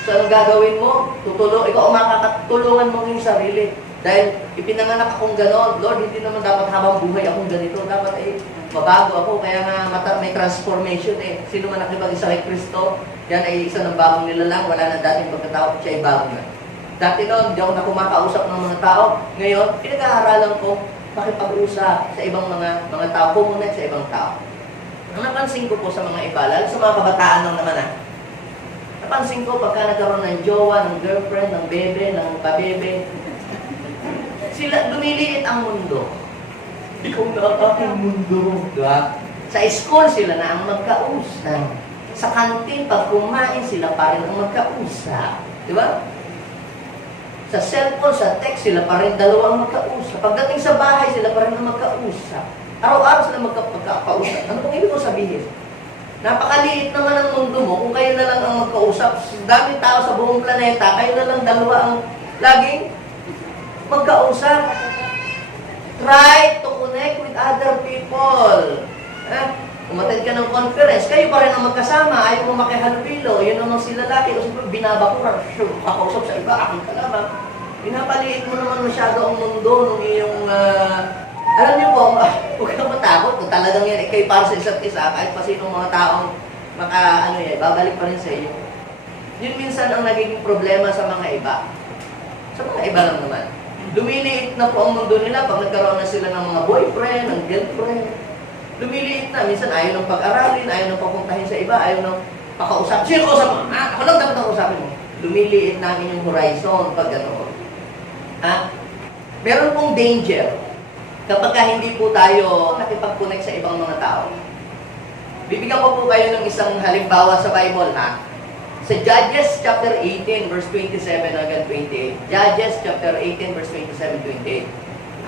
So, anong gagawin mo? Ikaw makakatulungan mo yung sarili. Dahil ipinanganak akong gano'n. Lord, hindi naman dapat habang buhay akong ganito. Dapat mabago ako. Kaya nga may transformation eh. Sino man nakipag-isa kay Kristo, yan ay isa ng bagong nilalang. Wala na dating pagkatao, siya ay bago na. Dati noon, hindi ako na kumakausap ng mga tao. Ngayon, pinag-aaralan ko makipag-usap sa ibang mga tao, kumunat sa ibang tao. Ang napansin ko po sa mga iba, lalo sa mga kabataan lang naman napansin ko pagka nagkaroon ng jowa, ng girlfriend, ng bebe, ng pabebe, sila, lumiliit ang mundo. Ikaw na ang aking mundo. Diba? Sa school sila na ang magkausap. Sa kantin, pag kumain sila pa rin ang magkausap. Diba? Sa cellphone, sa text, sila pa rin dalawang magkausap. Pagdating sa bahay, sila pa rin ang magkausap. Araw-araw sila magkausap. Ano kung ibig ko sabihin? Napakaliit naman ang mundo mo kung kayo na lang ang magkausap. Daming tao sa buong planeta, kayo na lang dalawa ang laging magkausap. Try to connect with other people. Umatid ka ng conference, kayo pa rin ang magkasama, ayaw mo makihalubilo, yun naman si lalaki, o siguro binabakuran, kakausap sa iba, aking kalaban. Pinapaliit mo naman masyado ang mundo nung iyong, alam niyo po, huwag kang matakot, kung talagang yan, kayo para sa isa't isa, kahit pa sinong mga taong babalik pa rin sa iyo. Yun minsan ang nagiging problema sa mga iba. Sa mga iba lang naman. Lumiliit na po ang mundo nila pag nagkaroon na sila ng mga boyfriend, ng girlfriend. Lumiliit na. Minsan ayaw nang pag-aralin, ayaw nang papuntahin sa iba, ayaw nang pakausap. Sino kausap mo? Ako lang dapat ang usapin mo. Lumiliit na ang inyong horizon pag ganoon. Meron pong danger kapag hindi po tayo nakipag-connect sa ibang mga tao. Bibigyan ko po kayo ng isang halimbawa sa Bible, Sa Judges chapter 18 verse 27 hanggang 28. Judges chapter 18 verse 27-28.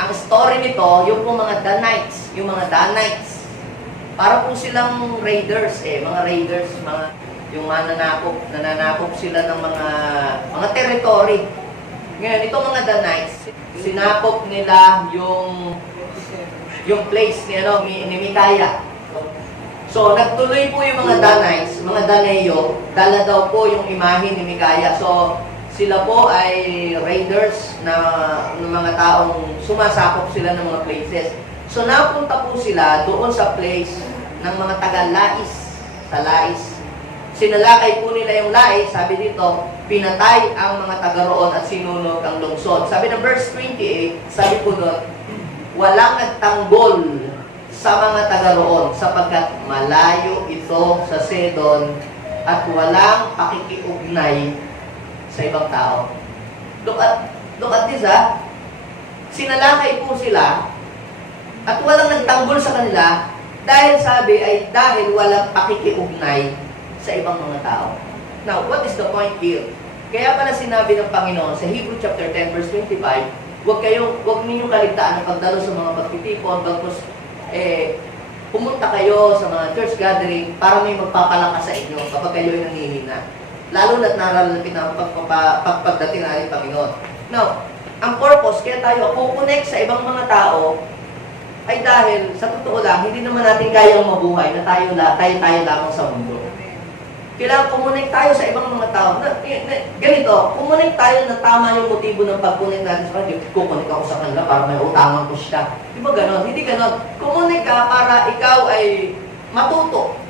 Ang story nito, yung po mga Danites, Danites. Para po silang raiders mga raiders, yung nananakop sila ng mga territory. Ngayon, itong mga Danites, sinakop nila yung place ni Mikaya. So, nagtuloy po yung mga Danites, mga Daneyo, dala daw po yung imahe ni Mikaya. So, sila po ay raiders ng mga taong sumasakop sila ng mga places. So, napunta po sila doon sa place ng mga taga-Lais, sa Lais. Sinalakay po nila yung Lais, sabi dito, pinatay ang mga taga roon at sinunog ang lungsod. Sabi ng verse 28, sabi po doon, walang nagtanggol sa mga taga roon sapagkat malayo ito sa Sedon at walang pakikiugnay sa ibang tao. Look at this, sinalakay po sila at walang nagtanggol sa kanila dahil walang pakikiugnay sa ibang mga tao. Now, what is the point here? Kaya pala sinabi ng Panginoon sa Hebrew chapter 10 verse 25, huwag ninyong kaligtaan ang pagdalo sa mga pagtitipon, bagkus pumunta kayo sa mga church gathering para may magpapalakas sa inyo kapag kayo ay nanghihina. Lalo na't naralapit na pagdating na rin Panginoon. Now, ang purpose, kaya tayo kukonect sa ibang mga tao, ay dahil, sa totoo lang, hindi naman natin kayang mabuhay na tayo lamang sa mundo. Kailangan kumonect tayo sa ibang mga tao. Ganito, kumonect tayo na tama yung motibo ng pag-connect natin sa kanila. Kukonect ako sa kanila para may utangan ko siya. Di ba ganon? Hindi ganon. Kumonect ka para ikaw ay matuto.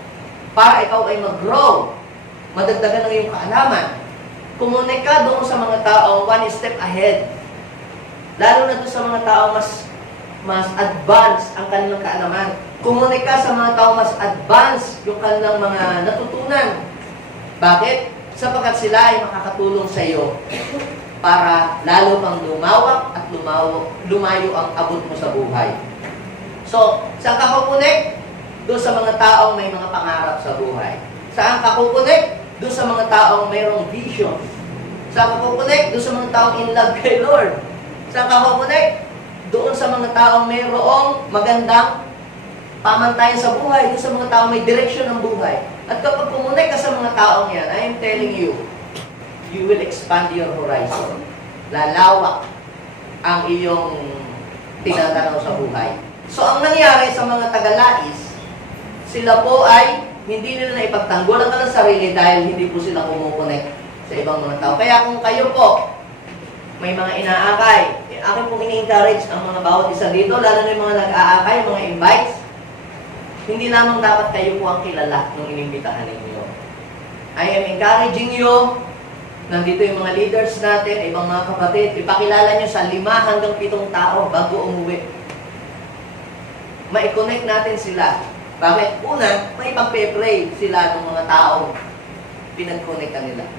Para ikaw ay mag-grow. Madagdagan ng iyong kaalaman. Kumonect ka doon sa mga tao one step ahead. Lalo na doon sa mga tao mas mas advanced ang kanilang kaalaman. Kumonek ka sa mga tao mas advanced yung kanilang mga natutunan. Bakit? Sapagkat sila ay makakatulong sa iyo para lalo pang lumawak at lumayo ang abot mo sa buhay. So, saan ka kukunik? Doon sa mga taong may mga pangarap sa buhay. Saan ka kukunik? Doon sa mga taong mayroong vision. Saan ka kukunik? Doon sa mga taong in love kay Lord. Saan ka kukunik? Doon sa mga taong mayroong magandang pamantayan sa buhay. Doon sa mga taong may direksyon ng buhay. At kapag kukunik ka sa mga taong yan, I am telling you, you will expand your horizon. Lalawak ang iyong tinatanaw sa buhay. So, ang nangyari sa mga tagalais, sila po ay hindi nila na ipagtanggol ang kanilang sarili dahil hindi po sila kumukonek sa ibang mga tao. Kaya kung kayo po, may mga inaakay, akin pong ini-encourage ang mga bawat isa dito, lalo na yung mga nag-aakay, mga invites, hindi lamang dapat kayo po ang kilala nung inimbitahan ninyo. I am encouraging you, nandito yung mga leaders natin, ibang mga kapatid, ipakilala nyo sa 5 hanggang 7 tao bago umuwi. Ma-connect natin sila. Bakit? Una, may pagpe-pray sila ng mga taong pinag-connectan nila.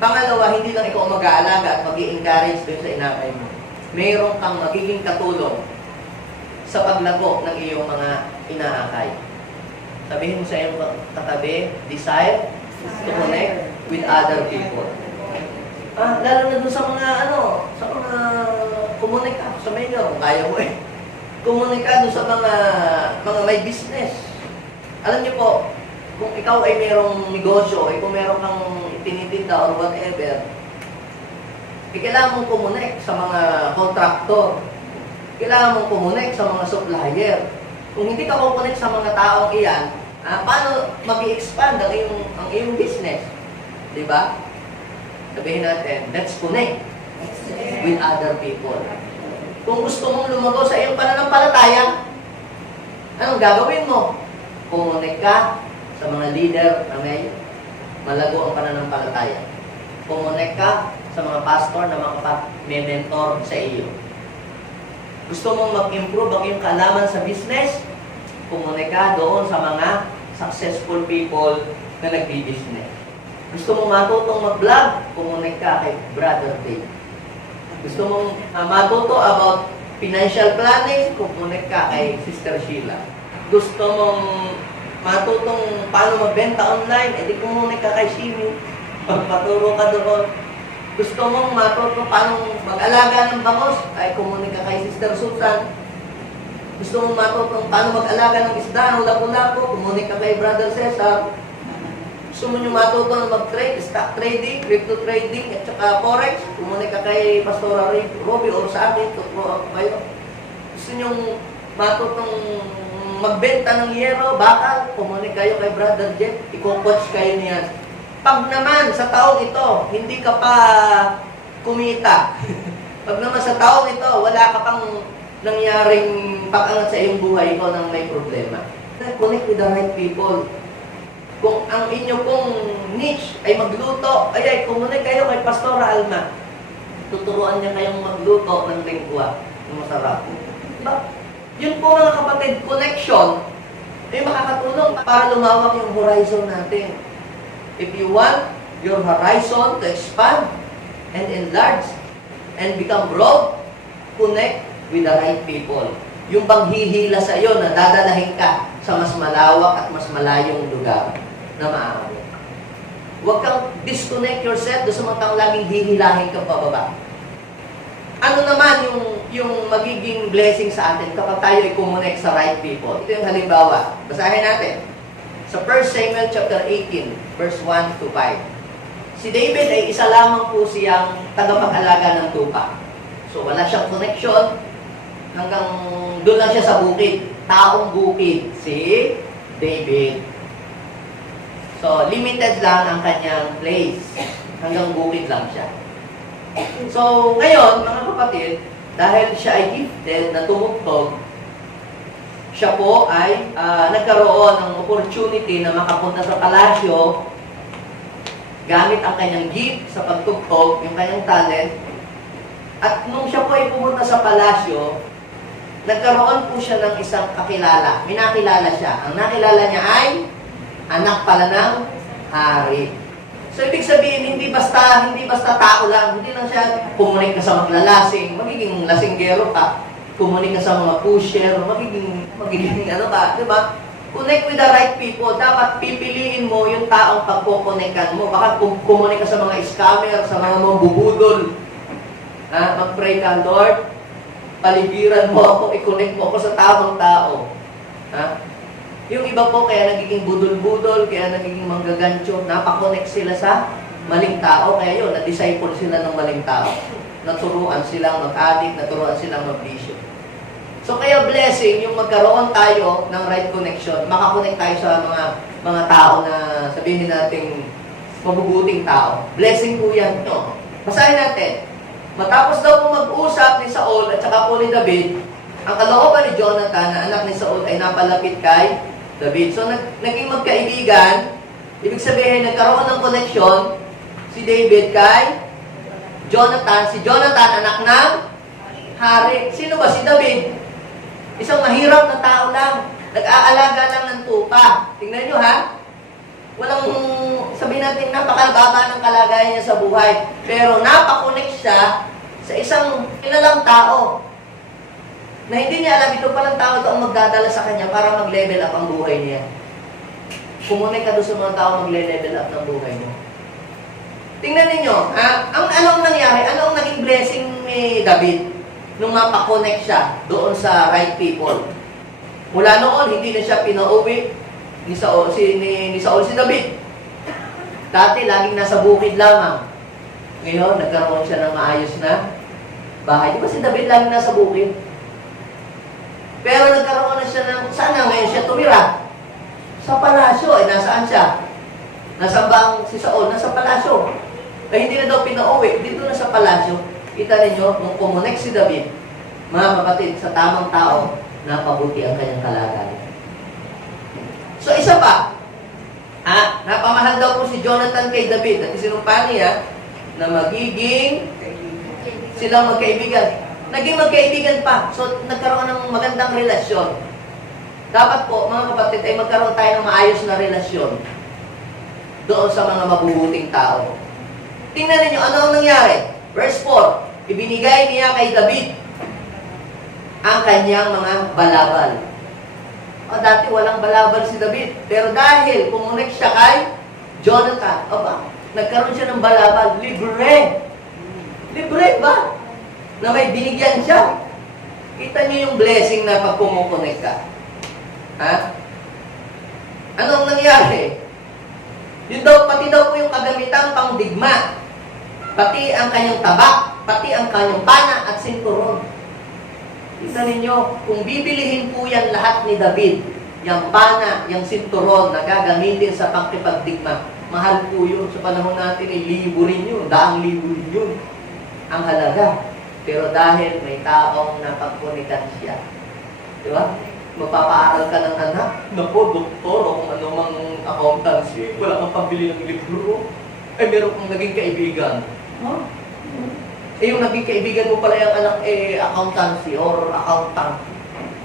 Pangalawa, hindi lang ikaw mag-aalaga at mag-i-encourage doon sa inakay mo. Mayroon kang magiging katulong sa paglago ng iyong mga inaakay. Sabihin mo sa iyong katabi, desire to connect with other people. Lalo na doon sa mga sa mga komunika sa mayor, kung kaya mo komunika doon sa mga may business. Alam niyo po, kung ikaw ay mayroong negosyo, kung mayroong kang tinitinda or whatever, kailangan mong kumunik sa mga contractor. Kailangan mong kumunik sa mga supplier. Kung hindi ka kumunik sa mga taong iyan, paano mag-i-expand ang iyong business? Diba? Sabihin natin, let's connect with other people. Kung gusto mong lumago sa iyong pananampalataya, anong gagawin mo? Kumunik ka sa mga leader na may malago ang pananampalataya. Kumunik ka sa mga pastor na may mentor sa iyo. Gusto mong mag-improve ang iyong kaalaman sa business? Kumunik ka doon sa mga successful people na nagbi-business. Gusto mong matutong mag-vlog? Kumunik ka kay Brother Dave. Gusto mong matuto about financial planning? Kumunik ka kay Sister Sheila. Gusto mong matutong paano magbenta online? Edi kumunik ka kay Shimi. Magpaturo ka doon. Gusto mong matuto paano mag-alaga ng bangos? Ay kumunik ka kay Sister Susan. Gusto mong matutong paano mag-alaga ng isda, ng lapu-lapu? Kumunik ka kay Brother Cesar. Gusto mo nyo matuto na mag-trade, stock trading, crypto trading, at saka forex? Kumunik ka kay Pastora Robbie o sa akin, tuturo ako kayo. Gusto nyo matutong magbenta ng yero, bakal? Kumunik kayo kay Brother Jeff, i-coach kayo niyan. Pag naman sa taong ito, hindi ka pa kumita. Pag naman sa taong ito, wala ka pang nangyaring pag-angat sa iyong buhay, ikaw nang may problema. Connect with the right people. Kung ang inyo pong niche ay magluto, ay kumunik kayo kay Pastora Alma. Tuturuan niya kayong magluto ng lingkwa, ng masarap. Diba? Yun po mga kapatid, connection ay makakatulong para lumawak yung horizon natin. If you want your horizon to expand and enlarge and become broad, connect with the right people. Yung bang hihila sa iyo na dadalahin ka sa mas malawak at mas malayong lugar na maaari. Huwag kang disconnect yourself doon sa mga taong laging hihilahin ka pababa. Ano naman yung magiging blessing sa atin kapag tayo ay kumonect sa right people? Ito yung halimbawa. Basahin natin. Sa 1 Samuel chapter 18, verse 1 to 5. Si David ay isa lamang po siyang tagapag-alaga ng tupa. So wala siyang connection hanggang doon lang siya sa bukid. Taong bukid, si David. So limited lang ang kanyang place. Hanggang bukid lang siya. So ngayon, mga kapatid, dahil siya ay gifted na tumugtog, siya po ay nagkaroon ng opportunity na makapunta sa palasyo gamit ang kanyang gift sa pagtugtog, yung kanyang talent. At nung siya po ay pumunta sa palasyo, nagkaroon po siya ng isang kakilala. May nakilala siya. Ang nakilala niya ay anak pala ng hari. So, ibig sabihin, hindi basta tao lang. Hindi lang siya kumunik ka sa maglalasing, magiging lasinggero ka. Kumunik ka sa mga pusher, magiging ano ka, di ba? Connect with the right people. Dapat pipiliin mo yung taong pagkukonekan mo. Baka kumunik ka sa mga scammer, sa mga mambubudol. Mag-pray ka, Lord, paligiran mo ako, i-connect mo ako sa tamang tao. Yung iba po, kaya nagiging budol-budol, kaya nagiging manggagancho, napakonect sila sa maling tao, kaya yun, na-disciple sila ng maling tao. Naturuan silang mag-addict, naturuan silang mag-bisyo. So, kaya blessing, yung magkaroon tayo ng right connection, makakonect tayo sa mga tao na sabihin natin mabubuting tao. Blessing po yan. No? Basahin natin. Matapos daw po mag-usap ni Saul at saka po ni David, ang kalooban ni Jonathan na anak ni Saul ay napalapit kay David. So, naging magkaibigan, ibig sabihin, nagkaroon ng connection si David kay Jonathan. Si Jonathan, anak ng hari. Sino ba si David? Isang mahirap na tao lang. Nag-aalaga lang ng tupa. Tingnan nyo ha. Walang, sabihin natin, napakababa ng kalagayan niya sa buhay. Pero napakonect siya sa isang kilalang tao na hindi niya alam, ito palang tao ito ang magdadala sa kanya para mag-level up ang buhay niya. Kumunay ka doon sa mga tao mag-level up ng buhay mo. Tingnan ninyo, anong nangyari? Anong naging blessing ni David nung mapakonect siya doon sa right people? Mula noon, hindi na siya pinauwi ni Saul si David. Dati, laging nasa bukid lamang. Ngayon, nagkaroon siya ng maayos na bahay. Di ba si David laging nasa bukid? Pero nagkaroon na siya ng, saan na ngayon siya tumira? Sa palasyo. Nasaan siya? Nasaan ba si Saul? Nasa palasyo. Hindi na daw pinauwi. Dito na sa palasyo. Kita ninyo, nung kumonek si David, mga kapatid, sa tamang tao, napabuti ang kanyang kalagayan. So, isa pa. Napamahal daw po si Jonathan kay David. At isinumpa niya na magiging silang magkaibigan. Naging magkaibigan pa. So, nagkaroon ng magandang relasyon. Dapat po, mga kapatid, ay magkaroon tayo ng maayos na relasyon doon sa mga mabubuting tao. Tingnan ninyo, ano ang nangyari? Verse 4, ibinigay niya kay David ang kanyang mga balabal. Dati walang balabal si David. Pero dahil kumunik siya kay Jonathan, nagkaroon siya ng balabal. Libre. Libre ba? Na may binigyan siya. Kita niyo yung blessing na pag kumukonek ka. Anong nangyari? Yun daw, pati daw po yung kagamitang pangdigma. Pati ang kanyang tabak, pati ang kanyang pana at sinturon. Kita ninyo, kung bibilihin po yan lahat ni David, yung pana, yung sinturon na gagamitin sa pangkipagdigma, mahal po yun. Sa panahon natin, libo rin yun, daang libo rin yun ang halaga. Pero dahil may taong napagkunikan siya, di ba? Mapapaaral ka ng anak, naku, doktor, o kung ano mang accountancy, wala kang pambili ng libro, meron kang naging kaibigan. Yung naging kaibigan mo pala yung anak, accountancy or accountant.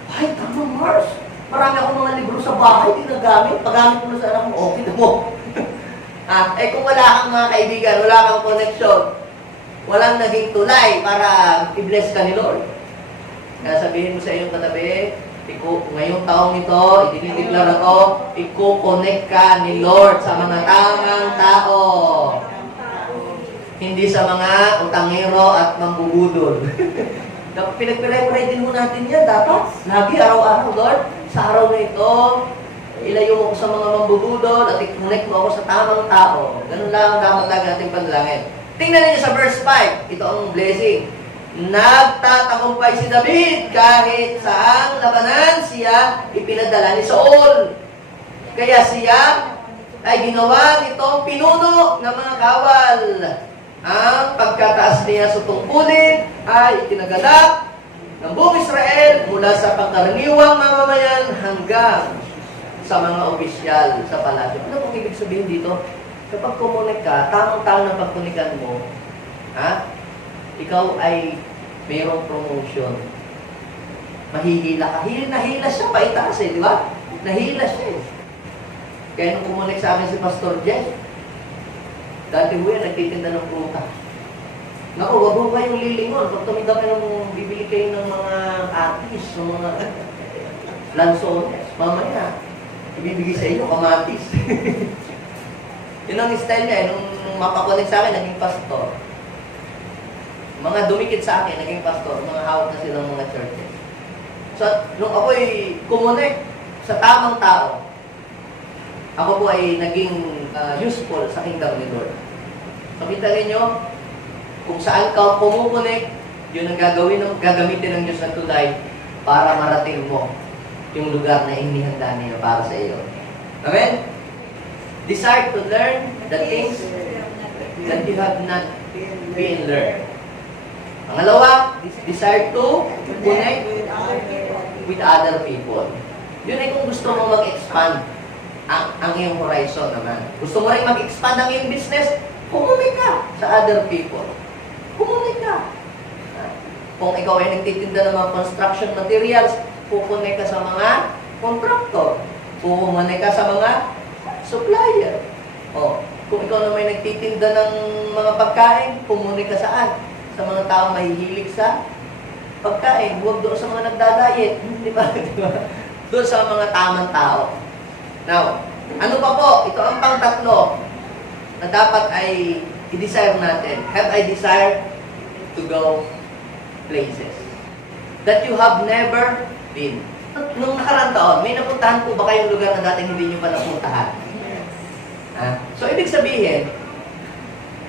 Ay, tama, Mars. Marami akong mga libro sa bahay, ginagamit. Pagamit mo na sa anak mo, okay na mo. Kung wala kang mga kaibigan, wala kang connection, walang naging tulay para i-bless ka ni Lord. Kaya sabihin mo sa iyong katabi, ngayong taong ito, idinideklara ko, i-connect ka ni Lord sa mga tamang tao. Hindi sa mga utangero at mangbubudol. Pinagpire-pray din mo natin yan, dapat. Lagi, araw-araw, Lord, sa araw na ito, ilayo mo ko sa mga mangbubudol at i-connect mo ako sa tamang tao. Ganun lang dapat lagi natin panalangin. Tingnan niyo sa verse 5. Ito ang blessing. Nagtatagumpay si David kahit saang labanan siya ipinadala ni Saul. Kaya siya ay ginawa nitong pinuno ng mga kawal. Ang pagkataas niya sa tungkulin ay itinagalak ng buong Israel mula sa pangkaraniwang mamamayan hanggang sa mga opisyal sa palasyo. Ano pong ibig sabihin dito? Kapag kumunik ka, tamang-tamang ng pagkunikan mo, ikaw ay mayroong promotion. mahihila ka. Nahila siya, paitaas eh, di ba? Nahila siya eh. Kaya nung kumunik sa amin si Pastor Jeff, dati ho yan, nagtitinda ng prutas. Naku, wag mo kayong lilingon. Pag tuminda kayo bibili kayo ng mga atis, ng mga lansones, mamaya, ibibigay sa inyo, kamatis. Yun ang style niya, nung mapakunik sa akin, naging pastor. Mga dumikit sa akin, naging pastor, mga hawak na silang mga churches. So, nung ako'y kumunik sa tamang tao, ako po ay naging useful sa kingdom ni Lord. So, kita ninyo, kung saan ka pumupunik, yun ang gagamitin ng Diyos na tulay para marating mo yung lugar na inihanda niya para sa iyo. Amen? Desire to learn the things that you have not been learned. Pangalawa, desire to connect with other people. Yun ay kung gusto mo mag-expand ang iyong horizon naman. Gusto mo rin mag-expand ang iyong business, pumunik ka sa other people. Pumunik ka. Kung ikaw ay nagtitinda ng mga construction materials, pupunik ka sa mga contractor. Pupunik ka sa mga supplier. O, kung ikaw naman ay nagtitinda ng mga pagkain, pumunik ka saan? Sa mga taong mahihilig sa pagkain. Huwag doon sa mga nagda-diet. Di ba? Doon sa mga tamang tao. Now, ano pa po? Ito ang pang-tatlo na dapat ay i-desire natin. Have I desire to go places that you have never been? Nung nakaraang taon, may napuntahan po ba kayong lugar na dating hindi nyo pa napuntahan? So, ibig sabihin,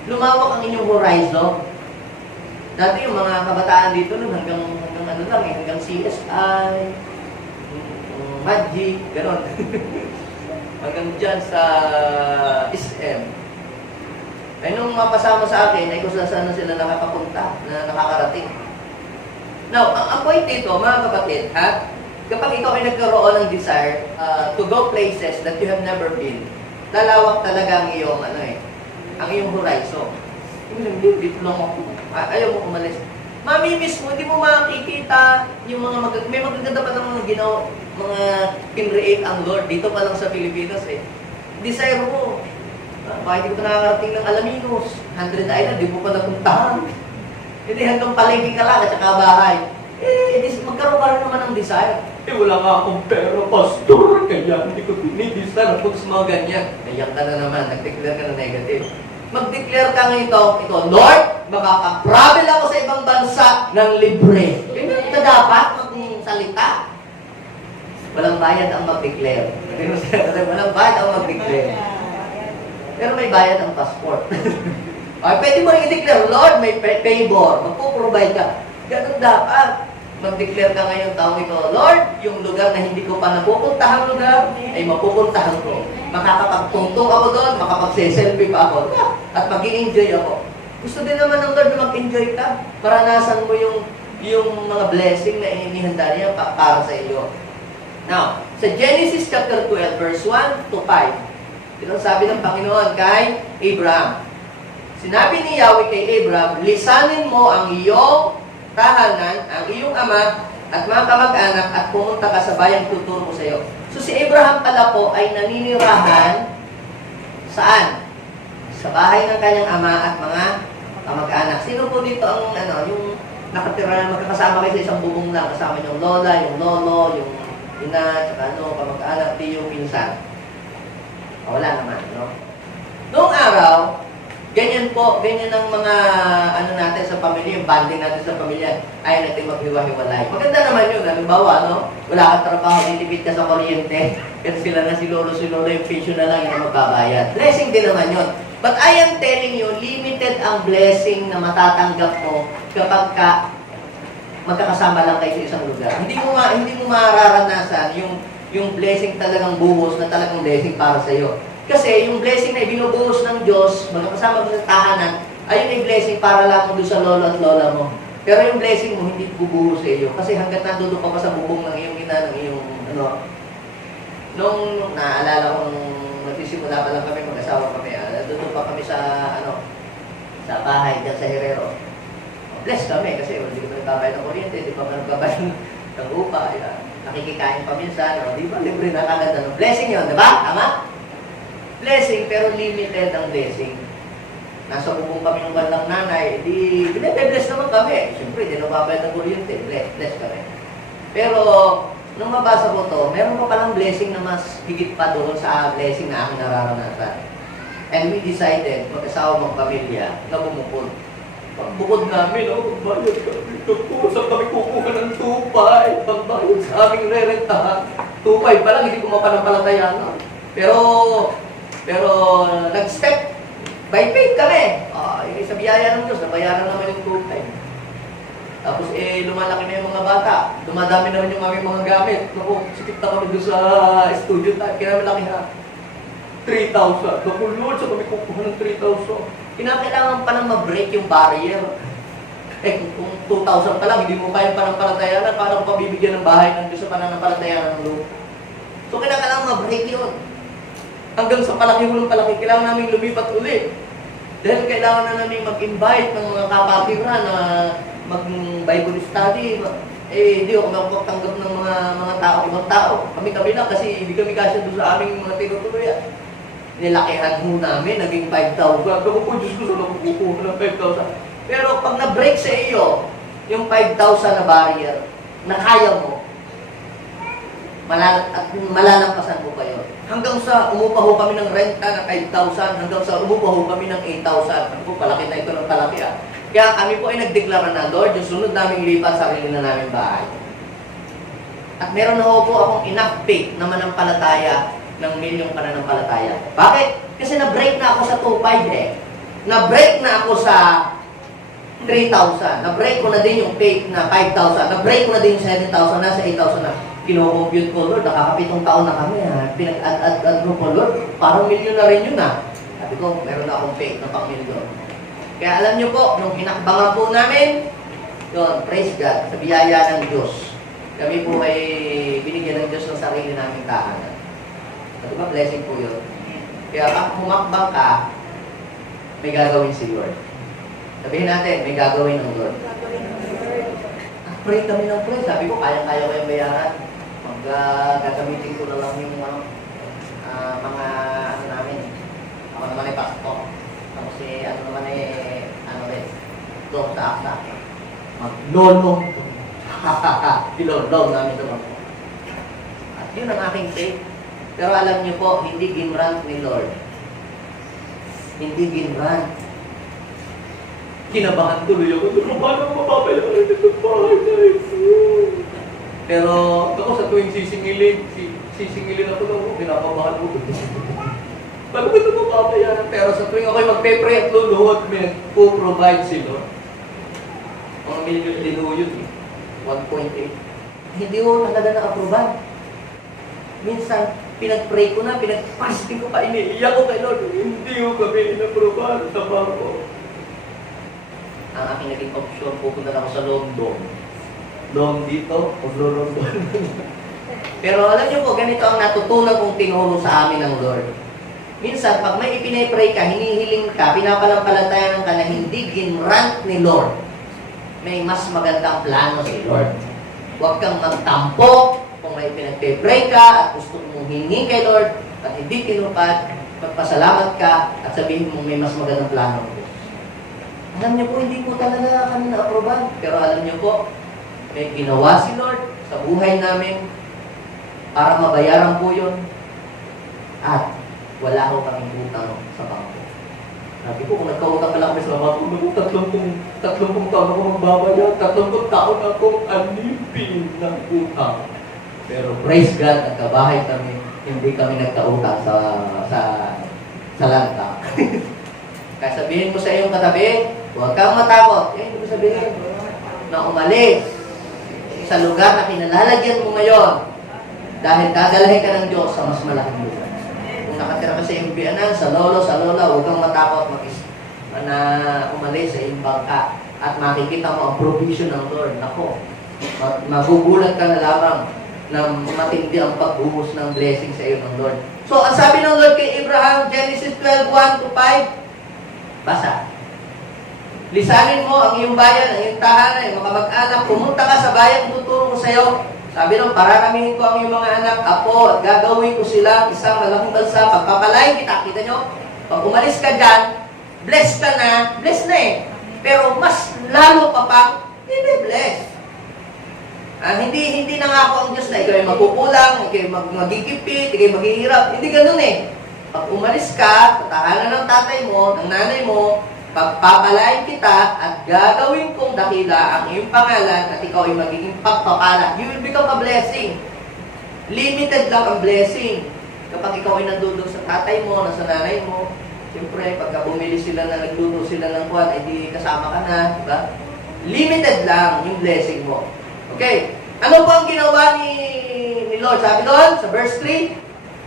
lumawak ang inyong horizon. Dati yung mga kabataan dito nun hanggang ano lang eh, hanggang CSI, Magic, gano'n. Hanggang dyan sa SM. Ay nung mapasama sa akin, ay kung saan sila nakakapunta, na nakakarating. Now, ang point dito, mga kapatid, ha? Kapag ikaw ay nagkaroon ng desire to go places that you have never been, lalawak talaga ang iyong, ang iyong horizon. Hindi, dito lang ako. Ayaw mo umalis. Mamimiss mo, hindi mo makikita yung mga may magaganda pa ng mga ginawa, mga kinreate ang Lord dito pa lang sa Pilipinas eh. Desire mo. Bakit hindi ko nakakarating ng Alaminos? 100 Island, di mo pa napuntahan. Hindi hanggang palengke ka lang at saka bahay. Magkaroon ka rin naman ng desire. Wala nga akong pera, pastor. Kaya hindi ko dinidesire. Punta sa mga ganyan. Nayak ka na naman, nag-declare ka na negative. Mag-declare ka ngayon ito, Lord, makaka-travel ako sa ibang bansa ng libre. Ganyan ka dapat mag-salita. Walang bayad ang mag-declare. Walang bayad ang mag-declare. Pero may bayad ang passport. Ay, pwede mo rin i-declare, Lord, may favor. Magpo-provide ka. Ganun dapat. Mag-declare ka ngayon taong ito, Lord, yung lugar na hindi ko pa napupuntahan lugar, ay mapupuntahan ko. Makakapagtungtong ako doon, makapagse-selfie pa ako, at mag-i-enjoy ako. Gusto din naman ng Lord na mag-enjoy ka. Paranasan mo yung mga blessing na inihanda niya para sa iyo. Now, sa Genesis chapter 12, verse 1 to 5, ito sabi ng Panginoon kay Abraham. Sinabi ni Yahweh kay Abraham, lisanin mo ang iyong tahanan, ang iyong ama at mga kamag-anak at pumunta ka sa bayang tuturo ko sa iyo. So si Abraham pala po ay naninirahan saan? Sa bahay ng kanyang ama at mga kamag-anak. Sino po dito ang yung nakatira na magkakasama kayo sa isang bubong lang, kasama yung lola, yung lolo, yung ina, saka kamag-anak, tiyo, pinsan. Wala naman, no? Noong araw, ganyan ang mga natin sa pamilya, yung bonding natin sa pamilya, ay natin maghiwa-hiwalay. Maganda naman yun, halimbawa, wala kang trabaho, nitipid ka sa kuryente, pero sila na si lolo, yung pension na lang yung magbabayad. Blessing din naman yun. But I am telling you, limited ang blessing na matatanggap mo kapag magkakasama lang kayo sa isang lugar. Hindi mo mararanasan yung blessing talagang buhos na talagang blessing para sa iyo. Kasi yung blessing na ibinubuhos ng Diyos, magkakasama mo sa tahanan, ayun ay blessing para lang doon sa lolo at lola mo. Pero yung blessing mo, hindi bubuhos sa iyo. Kasi hanggat nandoon ka pa sa bubong ng iyong ina, ng iyong nung naaalala ko nung nagsisimula pa lang kami, mag-asawa kami, nandoon pa kami sa sa bahay, dyan sa Herero. Bless kami kasi hindi ko nagbabayad ng kuryente, hindi pa nagbabayad ng upa, yan. Nakikikain pa minsan, o, di ba, libre na kagad, ano? Blessing yun, di ba? Tama? Blessing, pero limited ang blessing. Nasa bubong kami ng walang nanay, di, bless naman kami. Siyempre, di nababayad ng kuryente, bless kami. Pero, nung mabasa ko to, meron pa palang blessing na mas higit pa doon sa blessing na aking nararanasan. And we decided, mag-asawa mong pamilya, na bumukod. Pagbukod namin, magbayad kami. Saan kami kukuha ng 2,500? Pagbayad sa aming re-rentahan. 2,500 pa lang, hindi ko mapanampalataya na. Pero, nag-step by faith kami. Yung sa biyaya ng Diyos, nabayaran naman yung 2,500. Tapos lumalaki na yung mga bata. Dumadami na rin yung aming mga gamit. Naku, sikip na kami doon sa studio tayo. Kaya malaki na. 3,000. Naku, Lord, sa kami kukuha ng 3,000. Kinakailangan pa nang ma-break yung barrier. Kung 2,000 pa lang, hindi mo kaya pananampalatayanan, paano ko pabibigyan ng bahay ng Diyos sa pananampalatayanan ng lupa? So, kinakailangan ma-break yun. Hanggang sa palaki-hulong palaki, kailangan namin lumipat ulit. Dahil kailangan na namin mag-invite ng mga kapatira na mag-Bible study. Hindi ako makapagtanggap ng mga tao, ibang tao. Kami lang kasi hindi kami kasya doon sa aming mga tinutuloyan. Nilakihan mo namin, naging 5,000. Ako po, Diyos ko, saan ako kukuha ng 5,000? Pero pag na-break sa iyo, yung 5,000 na barrier, na kaya mo, malalampasan mo pa yun. Hanggang sa umupa ho kami ng renta na 5,000, hanggang sa umupa ho kami ng 8,000. Ano po, palaki na ito ng palaki ah. Kaya kami po ay nagdeklara na, Lord, yung sunod naming lipat sa sarili na namin bahay. At meron na ho po akong enough faith na manampalataya ng milyong pananampalataya. Bakit? Kasi na-break na ako sa 2,500 eh. Na-break na ako sa 3,000. Na-break ko na din yung faith na 5,000. Na-break ko na din yung 7,000. Nasa 8,000 na. Kino-compute ko, Lord, nakakapitong taon na kami ha. Pinag-add ko, Lord, parang milyon na rin yun ha. Sabi ko, meron na akong faith na pang milyon. Kaya alam nyo po, nung hinakbangan po namin, yun, praise God, sa biyaya ng Diyos. Kami po ay binigyan ng Diyos ng sarili naming tahanan. At diba, blessing po yun. Kaya pag humakbang ka, may gagawin si Lord. Sabihin natin, may gagawin ng Lord. Pray kami ng pray. Sabi ko, kaya-kaya ko yung bayaran. Gagamitin ko na lang yung mga ano namin. Ako naman ay pastor. Tapos ano naman ay doon sa aksa. Maglolong. Ilolong namin ito. At yun ang aking faith. Pero alam niyo po, hindi ginrant ni Lord. Hindi ginrant. Kinabahan tuloy ako. Paano mapapayaran ito bahay na ito? Pero ako sa tuwing sisingilin ako lang, pinapabahan ko. Paano ko ito mapapayaran? Pero sa tuwing ako'y magpe-pray at luluhod, may nagpo-provide si Lord. Mga milyon linuyot eh. 1.8. Hindi ko talaga na-aproban. Minsan, pinag-pray ko na, pinag-fasting ko pa, iniiyak ko kay Lord. Hindi ko kami in-aproban sa bangko. Ang aking naging option, pupunta na ako sa London. Long dito, o London. Pero alam niyo po, ganito ang natutunan kong tinuro sa amin ng Lord. Minsan, pag may ipinay-pray ka, hinihiling ka, pinapalampalatayan ka na hindi ginrant ni Lord, may mas magandang plano si Lord. Huwag kang magtampo kung may pinag-pray ka at gusto mong hingi kay Lord at hindi tinupad, magpasalamat ka at sabihin mo may mas magandang plano. Alam niyo po, hindi po talaga kami na-aproban. Pero alam niyo po, may ginawa si Lord sa buhay namin para mabayaran po yun. At wala ko kaming utang sa bangko. Sabi ko, kung nagkautang ka lang kami sa bangko, 30 taon ako magbabayad, 30 taon akong alipin ng utang. Pero praise God, nagkabahay kami, hindi kami nagkautang sa lanta. Kaya sabihin mo sa iyong katabi, huwag kang matakot. Hindi ko sabihin na umalis sa lugar na pinalalagyan mo ngayon dahil dadalhin ka ng Diyos sa mas malaking lugar. Kung nakatira ka sa iyong biyanan, sa lolo, sa lola, huwag kang matakot na umalis sa iyong bangka at makikita mo ang provision ng Lord. Ako, magugulat ka na lamang na matindi ang pagbuhos ng blessing sa iyo ng Lord. So, ang sabi ng Lord kay Abraham, Genesis 12:1-5, basa. Lisanin mo ang iyong bayan, ang iyong tahanan, yung mga mag-anak. Pumunta ka sa bayan, tuturo ko sa iyo. Sabi nung, pararamihin ko ang iyong mga anak, apo, at gagawin ko sila isang malaking bansa. Pagpapalain kita, kita nyo? Pag umalis ka dyan, bless na eh. Pero mas lalo pa pang, hindi bless. Hindi nangako ang Diyos na ikaw ay magkukulang, ikaw ay magigipit, ikaw ay maghihirap. Hindi ganun eh. Pag umalis ka, tatahanan ng tatay mo, ng nanay mo, pagpapalain kita at gagawin kong dakila ang iyong pangalan at ikaw ay magiging pagpapala. You will become a blessing. Limited lang ang blessing. Kapag ikaw ay nandudog sa tatay mo, sa nanay mo, siyempre, pagka bumili sila na nagluto sila ng kwan, di kasama ka na, diba? Limited lang yung blessing mo. Okay. Ano po ang ginawa ni Lord? Sabi doon, sa verse 3,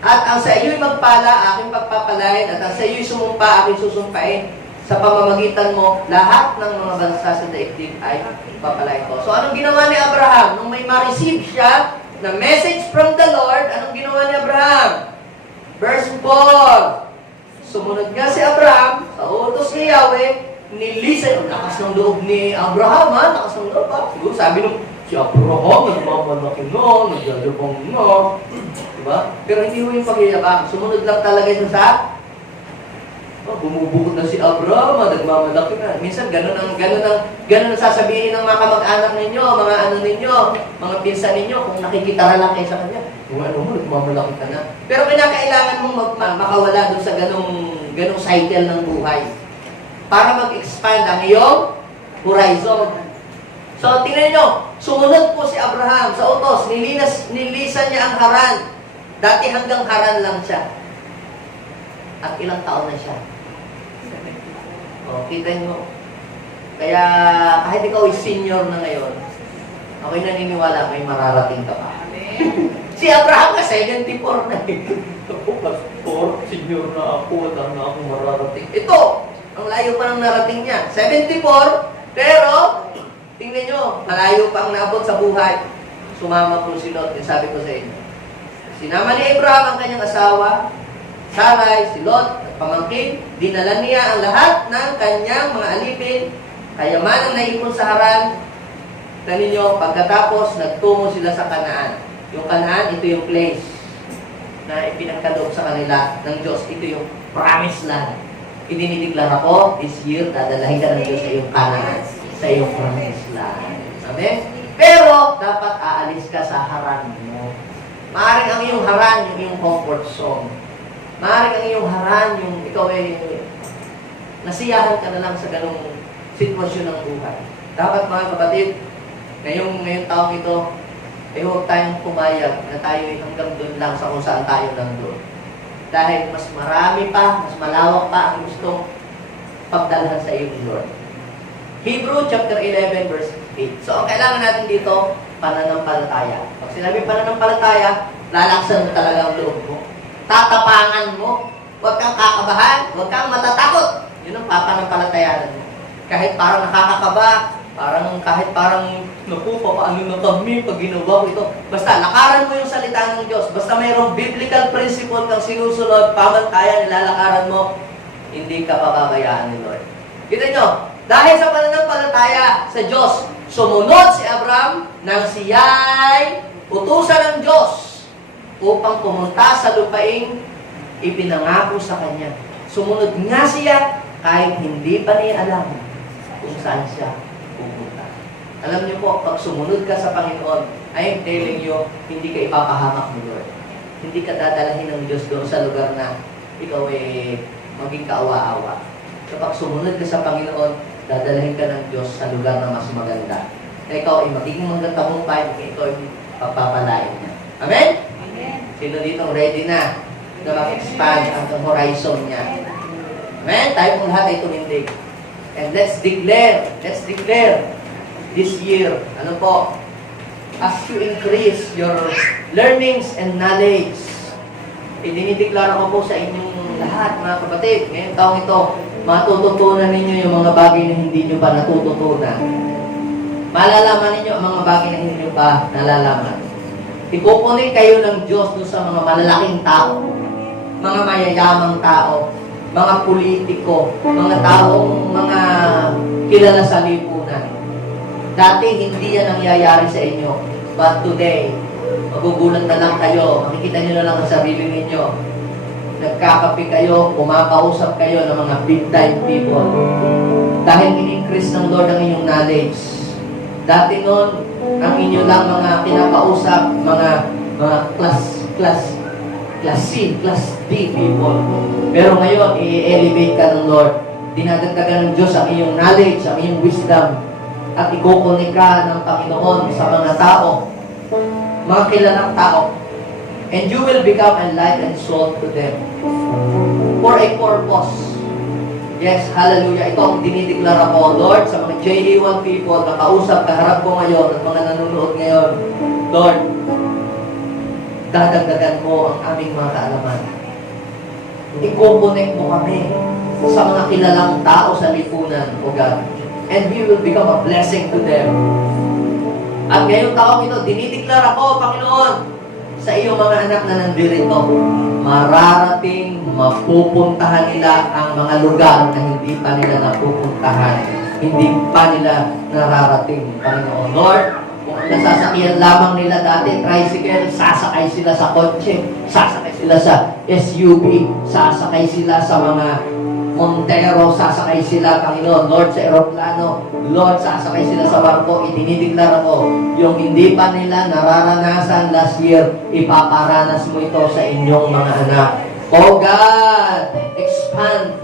at ang sa iyo'y magpala, aking pagpapalain, at ang sa iyo'y sumumpa, aking susumpain. Sa pamamagitan mo, lahat ng mga bansa sa daigdig ay papalain ko. So, anong ginawa ni Abraham? Nung may ma-receive siya na message from the Lord, anong ginawa ni Abraham? Verse 4, sumunod nga si Abraham sa utos ni Yahweh, nilisan yung lakas ng loob ni Abraham, ha? Lakas ng loob, ha? Siguro sabi nung, si Abraham, nagmamalaki na, nagyayabang na. Diba? Pero hindi mo yung pagyayabang. Sumunod lang talaga siya sa bumubukod na si Abraham, nagmamalaki na. Minsan, ganun ang sasabihin ng mga kamag-anak ninyo, mga ano ninyo, mga pinsan ninyo, kung nakikitara lang kayo sa kanya. Kung ano mo, nagmamalaki ka na. Pero kinakailangan mong makawala doon sa ganung cycle ng buhay para mag-expand ang iyong horizon. So, tingnan nyo, sumunod po si Abraham sa utos, nilisan niya ang Haran. Dati hanggang Haran lang siya. At ilang taon na siya. O, kita nyo. Kaya, kahit ikaw ay senior na ngayon, ako'y naniniwala may mararating ka pa. Si Abraham ka, 74 na eh. Ako, pastor, senior na ako, wala na akong mararating. Ito, ang layo pa ng narating niya. 74, pero, tingnan nyo, malayo pang naabot sa buhay. Sumama po si Lot, yung sabi ko sa inyo. Sinama ni Abraham ang kanyang asawa, Sarai, si Lot, at pamangkin, dinala niya ang lahat ng kanyang mga alipin, kayamanang naipon sa Haran. Tanin nyo, pagkatapos, nagtungo sila sa Kanaan. Yung Kanaan, ito yung place na ipinagkaloob sa kanila ng Diyos. Ito yung promised land. Idinideklara ko, this year, dadalahin ka ng Diyos sa iyong Kanaan, sa iyong promised land. Amen? Pero, dapat aalis ka sa Haran mo. Maaaring ang iyong Haran, yung iyong comfort zone. Maaaring ang iyong Haran, yung ikaw ay nasiyahan ka na lang sa ganong sitwasyon ng buhay. Dapat mga kapatid, ngayong taong ito, ay huwag tayong pumayag na tayo ay hanggang doon lang sa kung saan tayo nandun. Dahil mas marami pa, mas malawak pa ang gustong pagdalhan sa iyo ni Lord. Hebrew chapter 11 verse 8. So, ang kailangan natin dito, pananampalataya. Pag sinabi pananampalataya, lalaksan mo talaga ang loob mo. Tatapangan mo. Huwag kang kakabahan. Huwag kang matatakot. Yun ang papananampalatayanan mo. Kahit parang nakakakaba, kahit parang, naku, paano na kami pag ginawa ko ito. Basta, lakaran mo yung salita ng Diyos. Basta mayroong biblical principle kang sinusunod, pamantayan, nilalakaran mo, hindi ka pababayaan ni Lord. Kita nyo, dahil sa pananampalataya sa Diyos, sumunod si Abraham nang siya'y utusan ng Diyos upang pumunta sa lupaing ipinangako sa kanya. Sumunod nga siya kahit hindi pa niya alam kung saan siya pupunta. Alam niyo po, pag sumunod ka sa Panginoon, I'm telling you, hindi ka ipapahamak ni Lord. Hindi ka dadalahin ng Diyos doon sa lugar na ikaw ay maging kaawa-awa. Kapag sumunod ka sa Panginoon, dadalahin ka ng Diyos sa lugar na mas maganda. Na ikaw ay magiging magtagumpay, ikaw ay papapalain niya. Amen? Amen. Sino dito ready na mag-expand ang horizon niya? Amen? Tayo pong lahat ay tumindig. And let's declare this year, ano po, as you increase your learnings and knowledge, idinideklara ko po sa inyong lahat, mga kapatid, ngayong taong ito, matututunan ninyo yung mga bagay na hindi nyo pa natututunan. Malalaman ninyo ang mga bagay na hindi nyo pa nalalaman. Ipupunin kayo ng Diyos doon sa mga malalaking tao, mga mayayamang tao, mga politiko, mga taong mga kilala sa lipunan. Dati hindi yan nangyayari sa inyo. But today, magugulat na lang kayo, makikita nyo na lang ang sarili ninyo. Nagkakape kayo, kumakausap kayo ng mga big time people. Dahil in-increase ng Lord ang inyong knowledge. Dati noon, ang inyo lang mga kinakausap, mga class C, class D people. Pero ngayon, i-elevate ka ng Lord. Dinadagdagan ng Diyos ang iyong knowledge, ang iyong wisdom. At ikukunik ka ng Panginoon sa mga tao, mga kilalang tao. And you will become a light and salt to them. For a purpose. Yes, hallelujah. Ito ang dinideklara ko, Lord, sa mga JA1 people na kausap, kaharap ko ngayon at mga nanonood ngayon. Lord, dadagdagan mo ang aming mga kaalaman. I-connect mo kami sa mga kilalang tao sa lipunan, O God. And we will become a blessing to them. At ngayong taong ito, dinideklara ko, Panginoon, sa iyong mga anak na nandirito, mararating, mapupuntahan nila ang mga lugar na hindi pa nila napupuntahan, hindi pa nila nararating, Panginoon. Lord, kung nasasakyan lamang nila dati, tricycle, sasakay sila sa kotse, sasakay sila sa SUV, sasakay sila sa mga Montero, sasakay sila, Panginoon, Lord, sa eroplano, Lord, sasakay sila sa barko, itinideklara ko, yung hindi pa nila nararanasan last year, ipaparanas mo ito sa inyong mga anak. Oh God, expand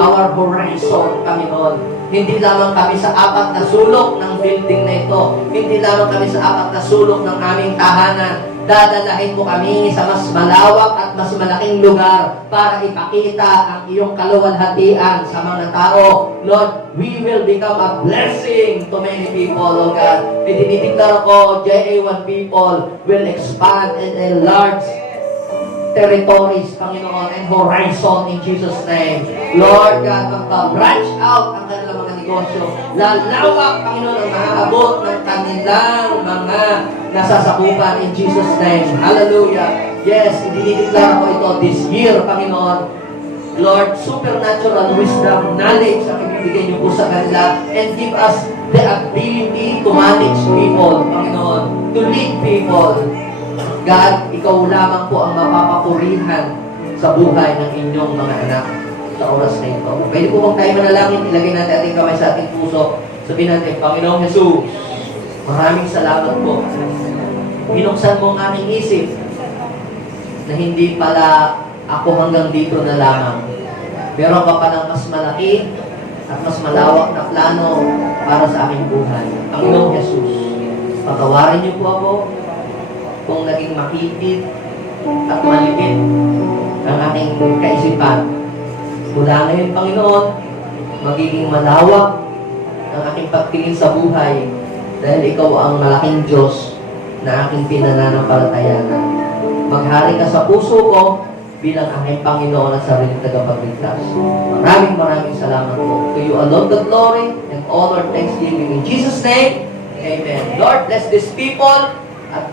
our horizon, Panginoon. Hindi lamang kami sa apat na sulok ng building na ito, hindi lamang kami sa apat na sulok ng aming tahanan, dadalahin mo kami sa mas malawak at mas malaking lugar para ipakita ang iyong kaluwalhatian sa mga tao. Lord, we will become a blessing to many people, O God. Idinideklara ko, JA1 people will expand and enlarge territories, Panginoon, and horizon in Jesus' name. Lord God, magpa-branch out ang kanilang mga negosyo. Lalawak, Panginoon, ang maaabot ng kanilang mga nasasakupan in Jesus' name. Hallelujah. Yes, idinideklara ko ito this year, Panginoon. Lord, supernatural wisdom, knowledge ang ibibigay niyo po sa kanila and give us the ability to manage people, Panginoon, to lead people. God, ikaw lamang po ang mapapapurihan sa buhay ng inyong mga anak sa oras na ito. Pwede po bang tayo manalangin, ilagay natin ating kamay sa ating puso. Sabihin natin, Panginoong Jesus, maraming salamat po. Binuksan mo ang aming isip na hindi pala ako hanggang dito na lamang. Meron ka pa ng mas malaki at mas malawak na plano para sa aming buhay. Panginoong Jesus, patawarin niyo po ako kung naging makitid at malipit ang aking kaisipan. Mula ngayon, Panginoon, magiging malawak ang aking pagtingin sa buhay dahil ikaw ang malaking Diyos na aking pinananampalatayanan. Maghari ka sa puso ko bilang aking Panginoon at sariling tagapagligtas. Maraming salamat po. To you alone the glory and honor, thanksgiving. In Jesus' name, Amen. Lord, bless these people at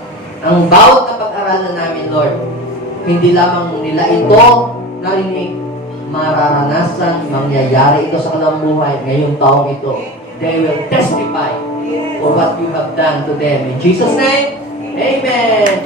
ang bawat na pag-aralan namin, Lord, hindi lamang nila ito narinig, mararanasan, mangyayari ito sa kanilang buhay ngayong taong ito. They will testify for what you have done to them. In Jesus' name, Amen.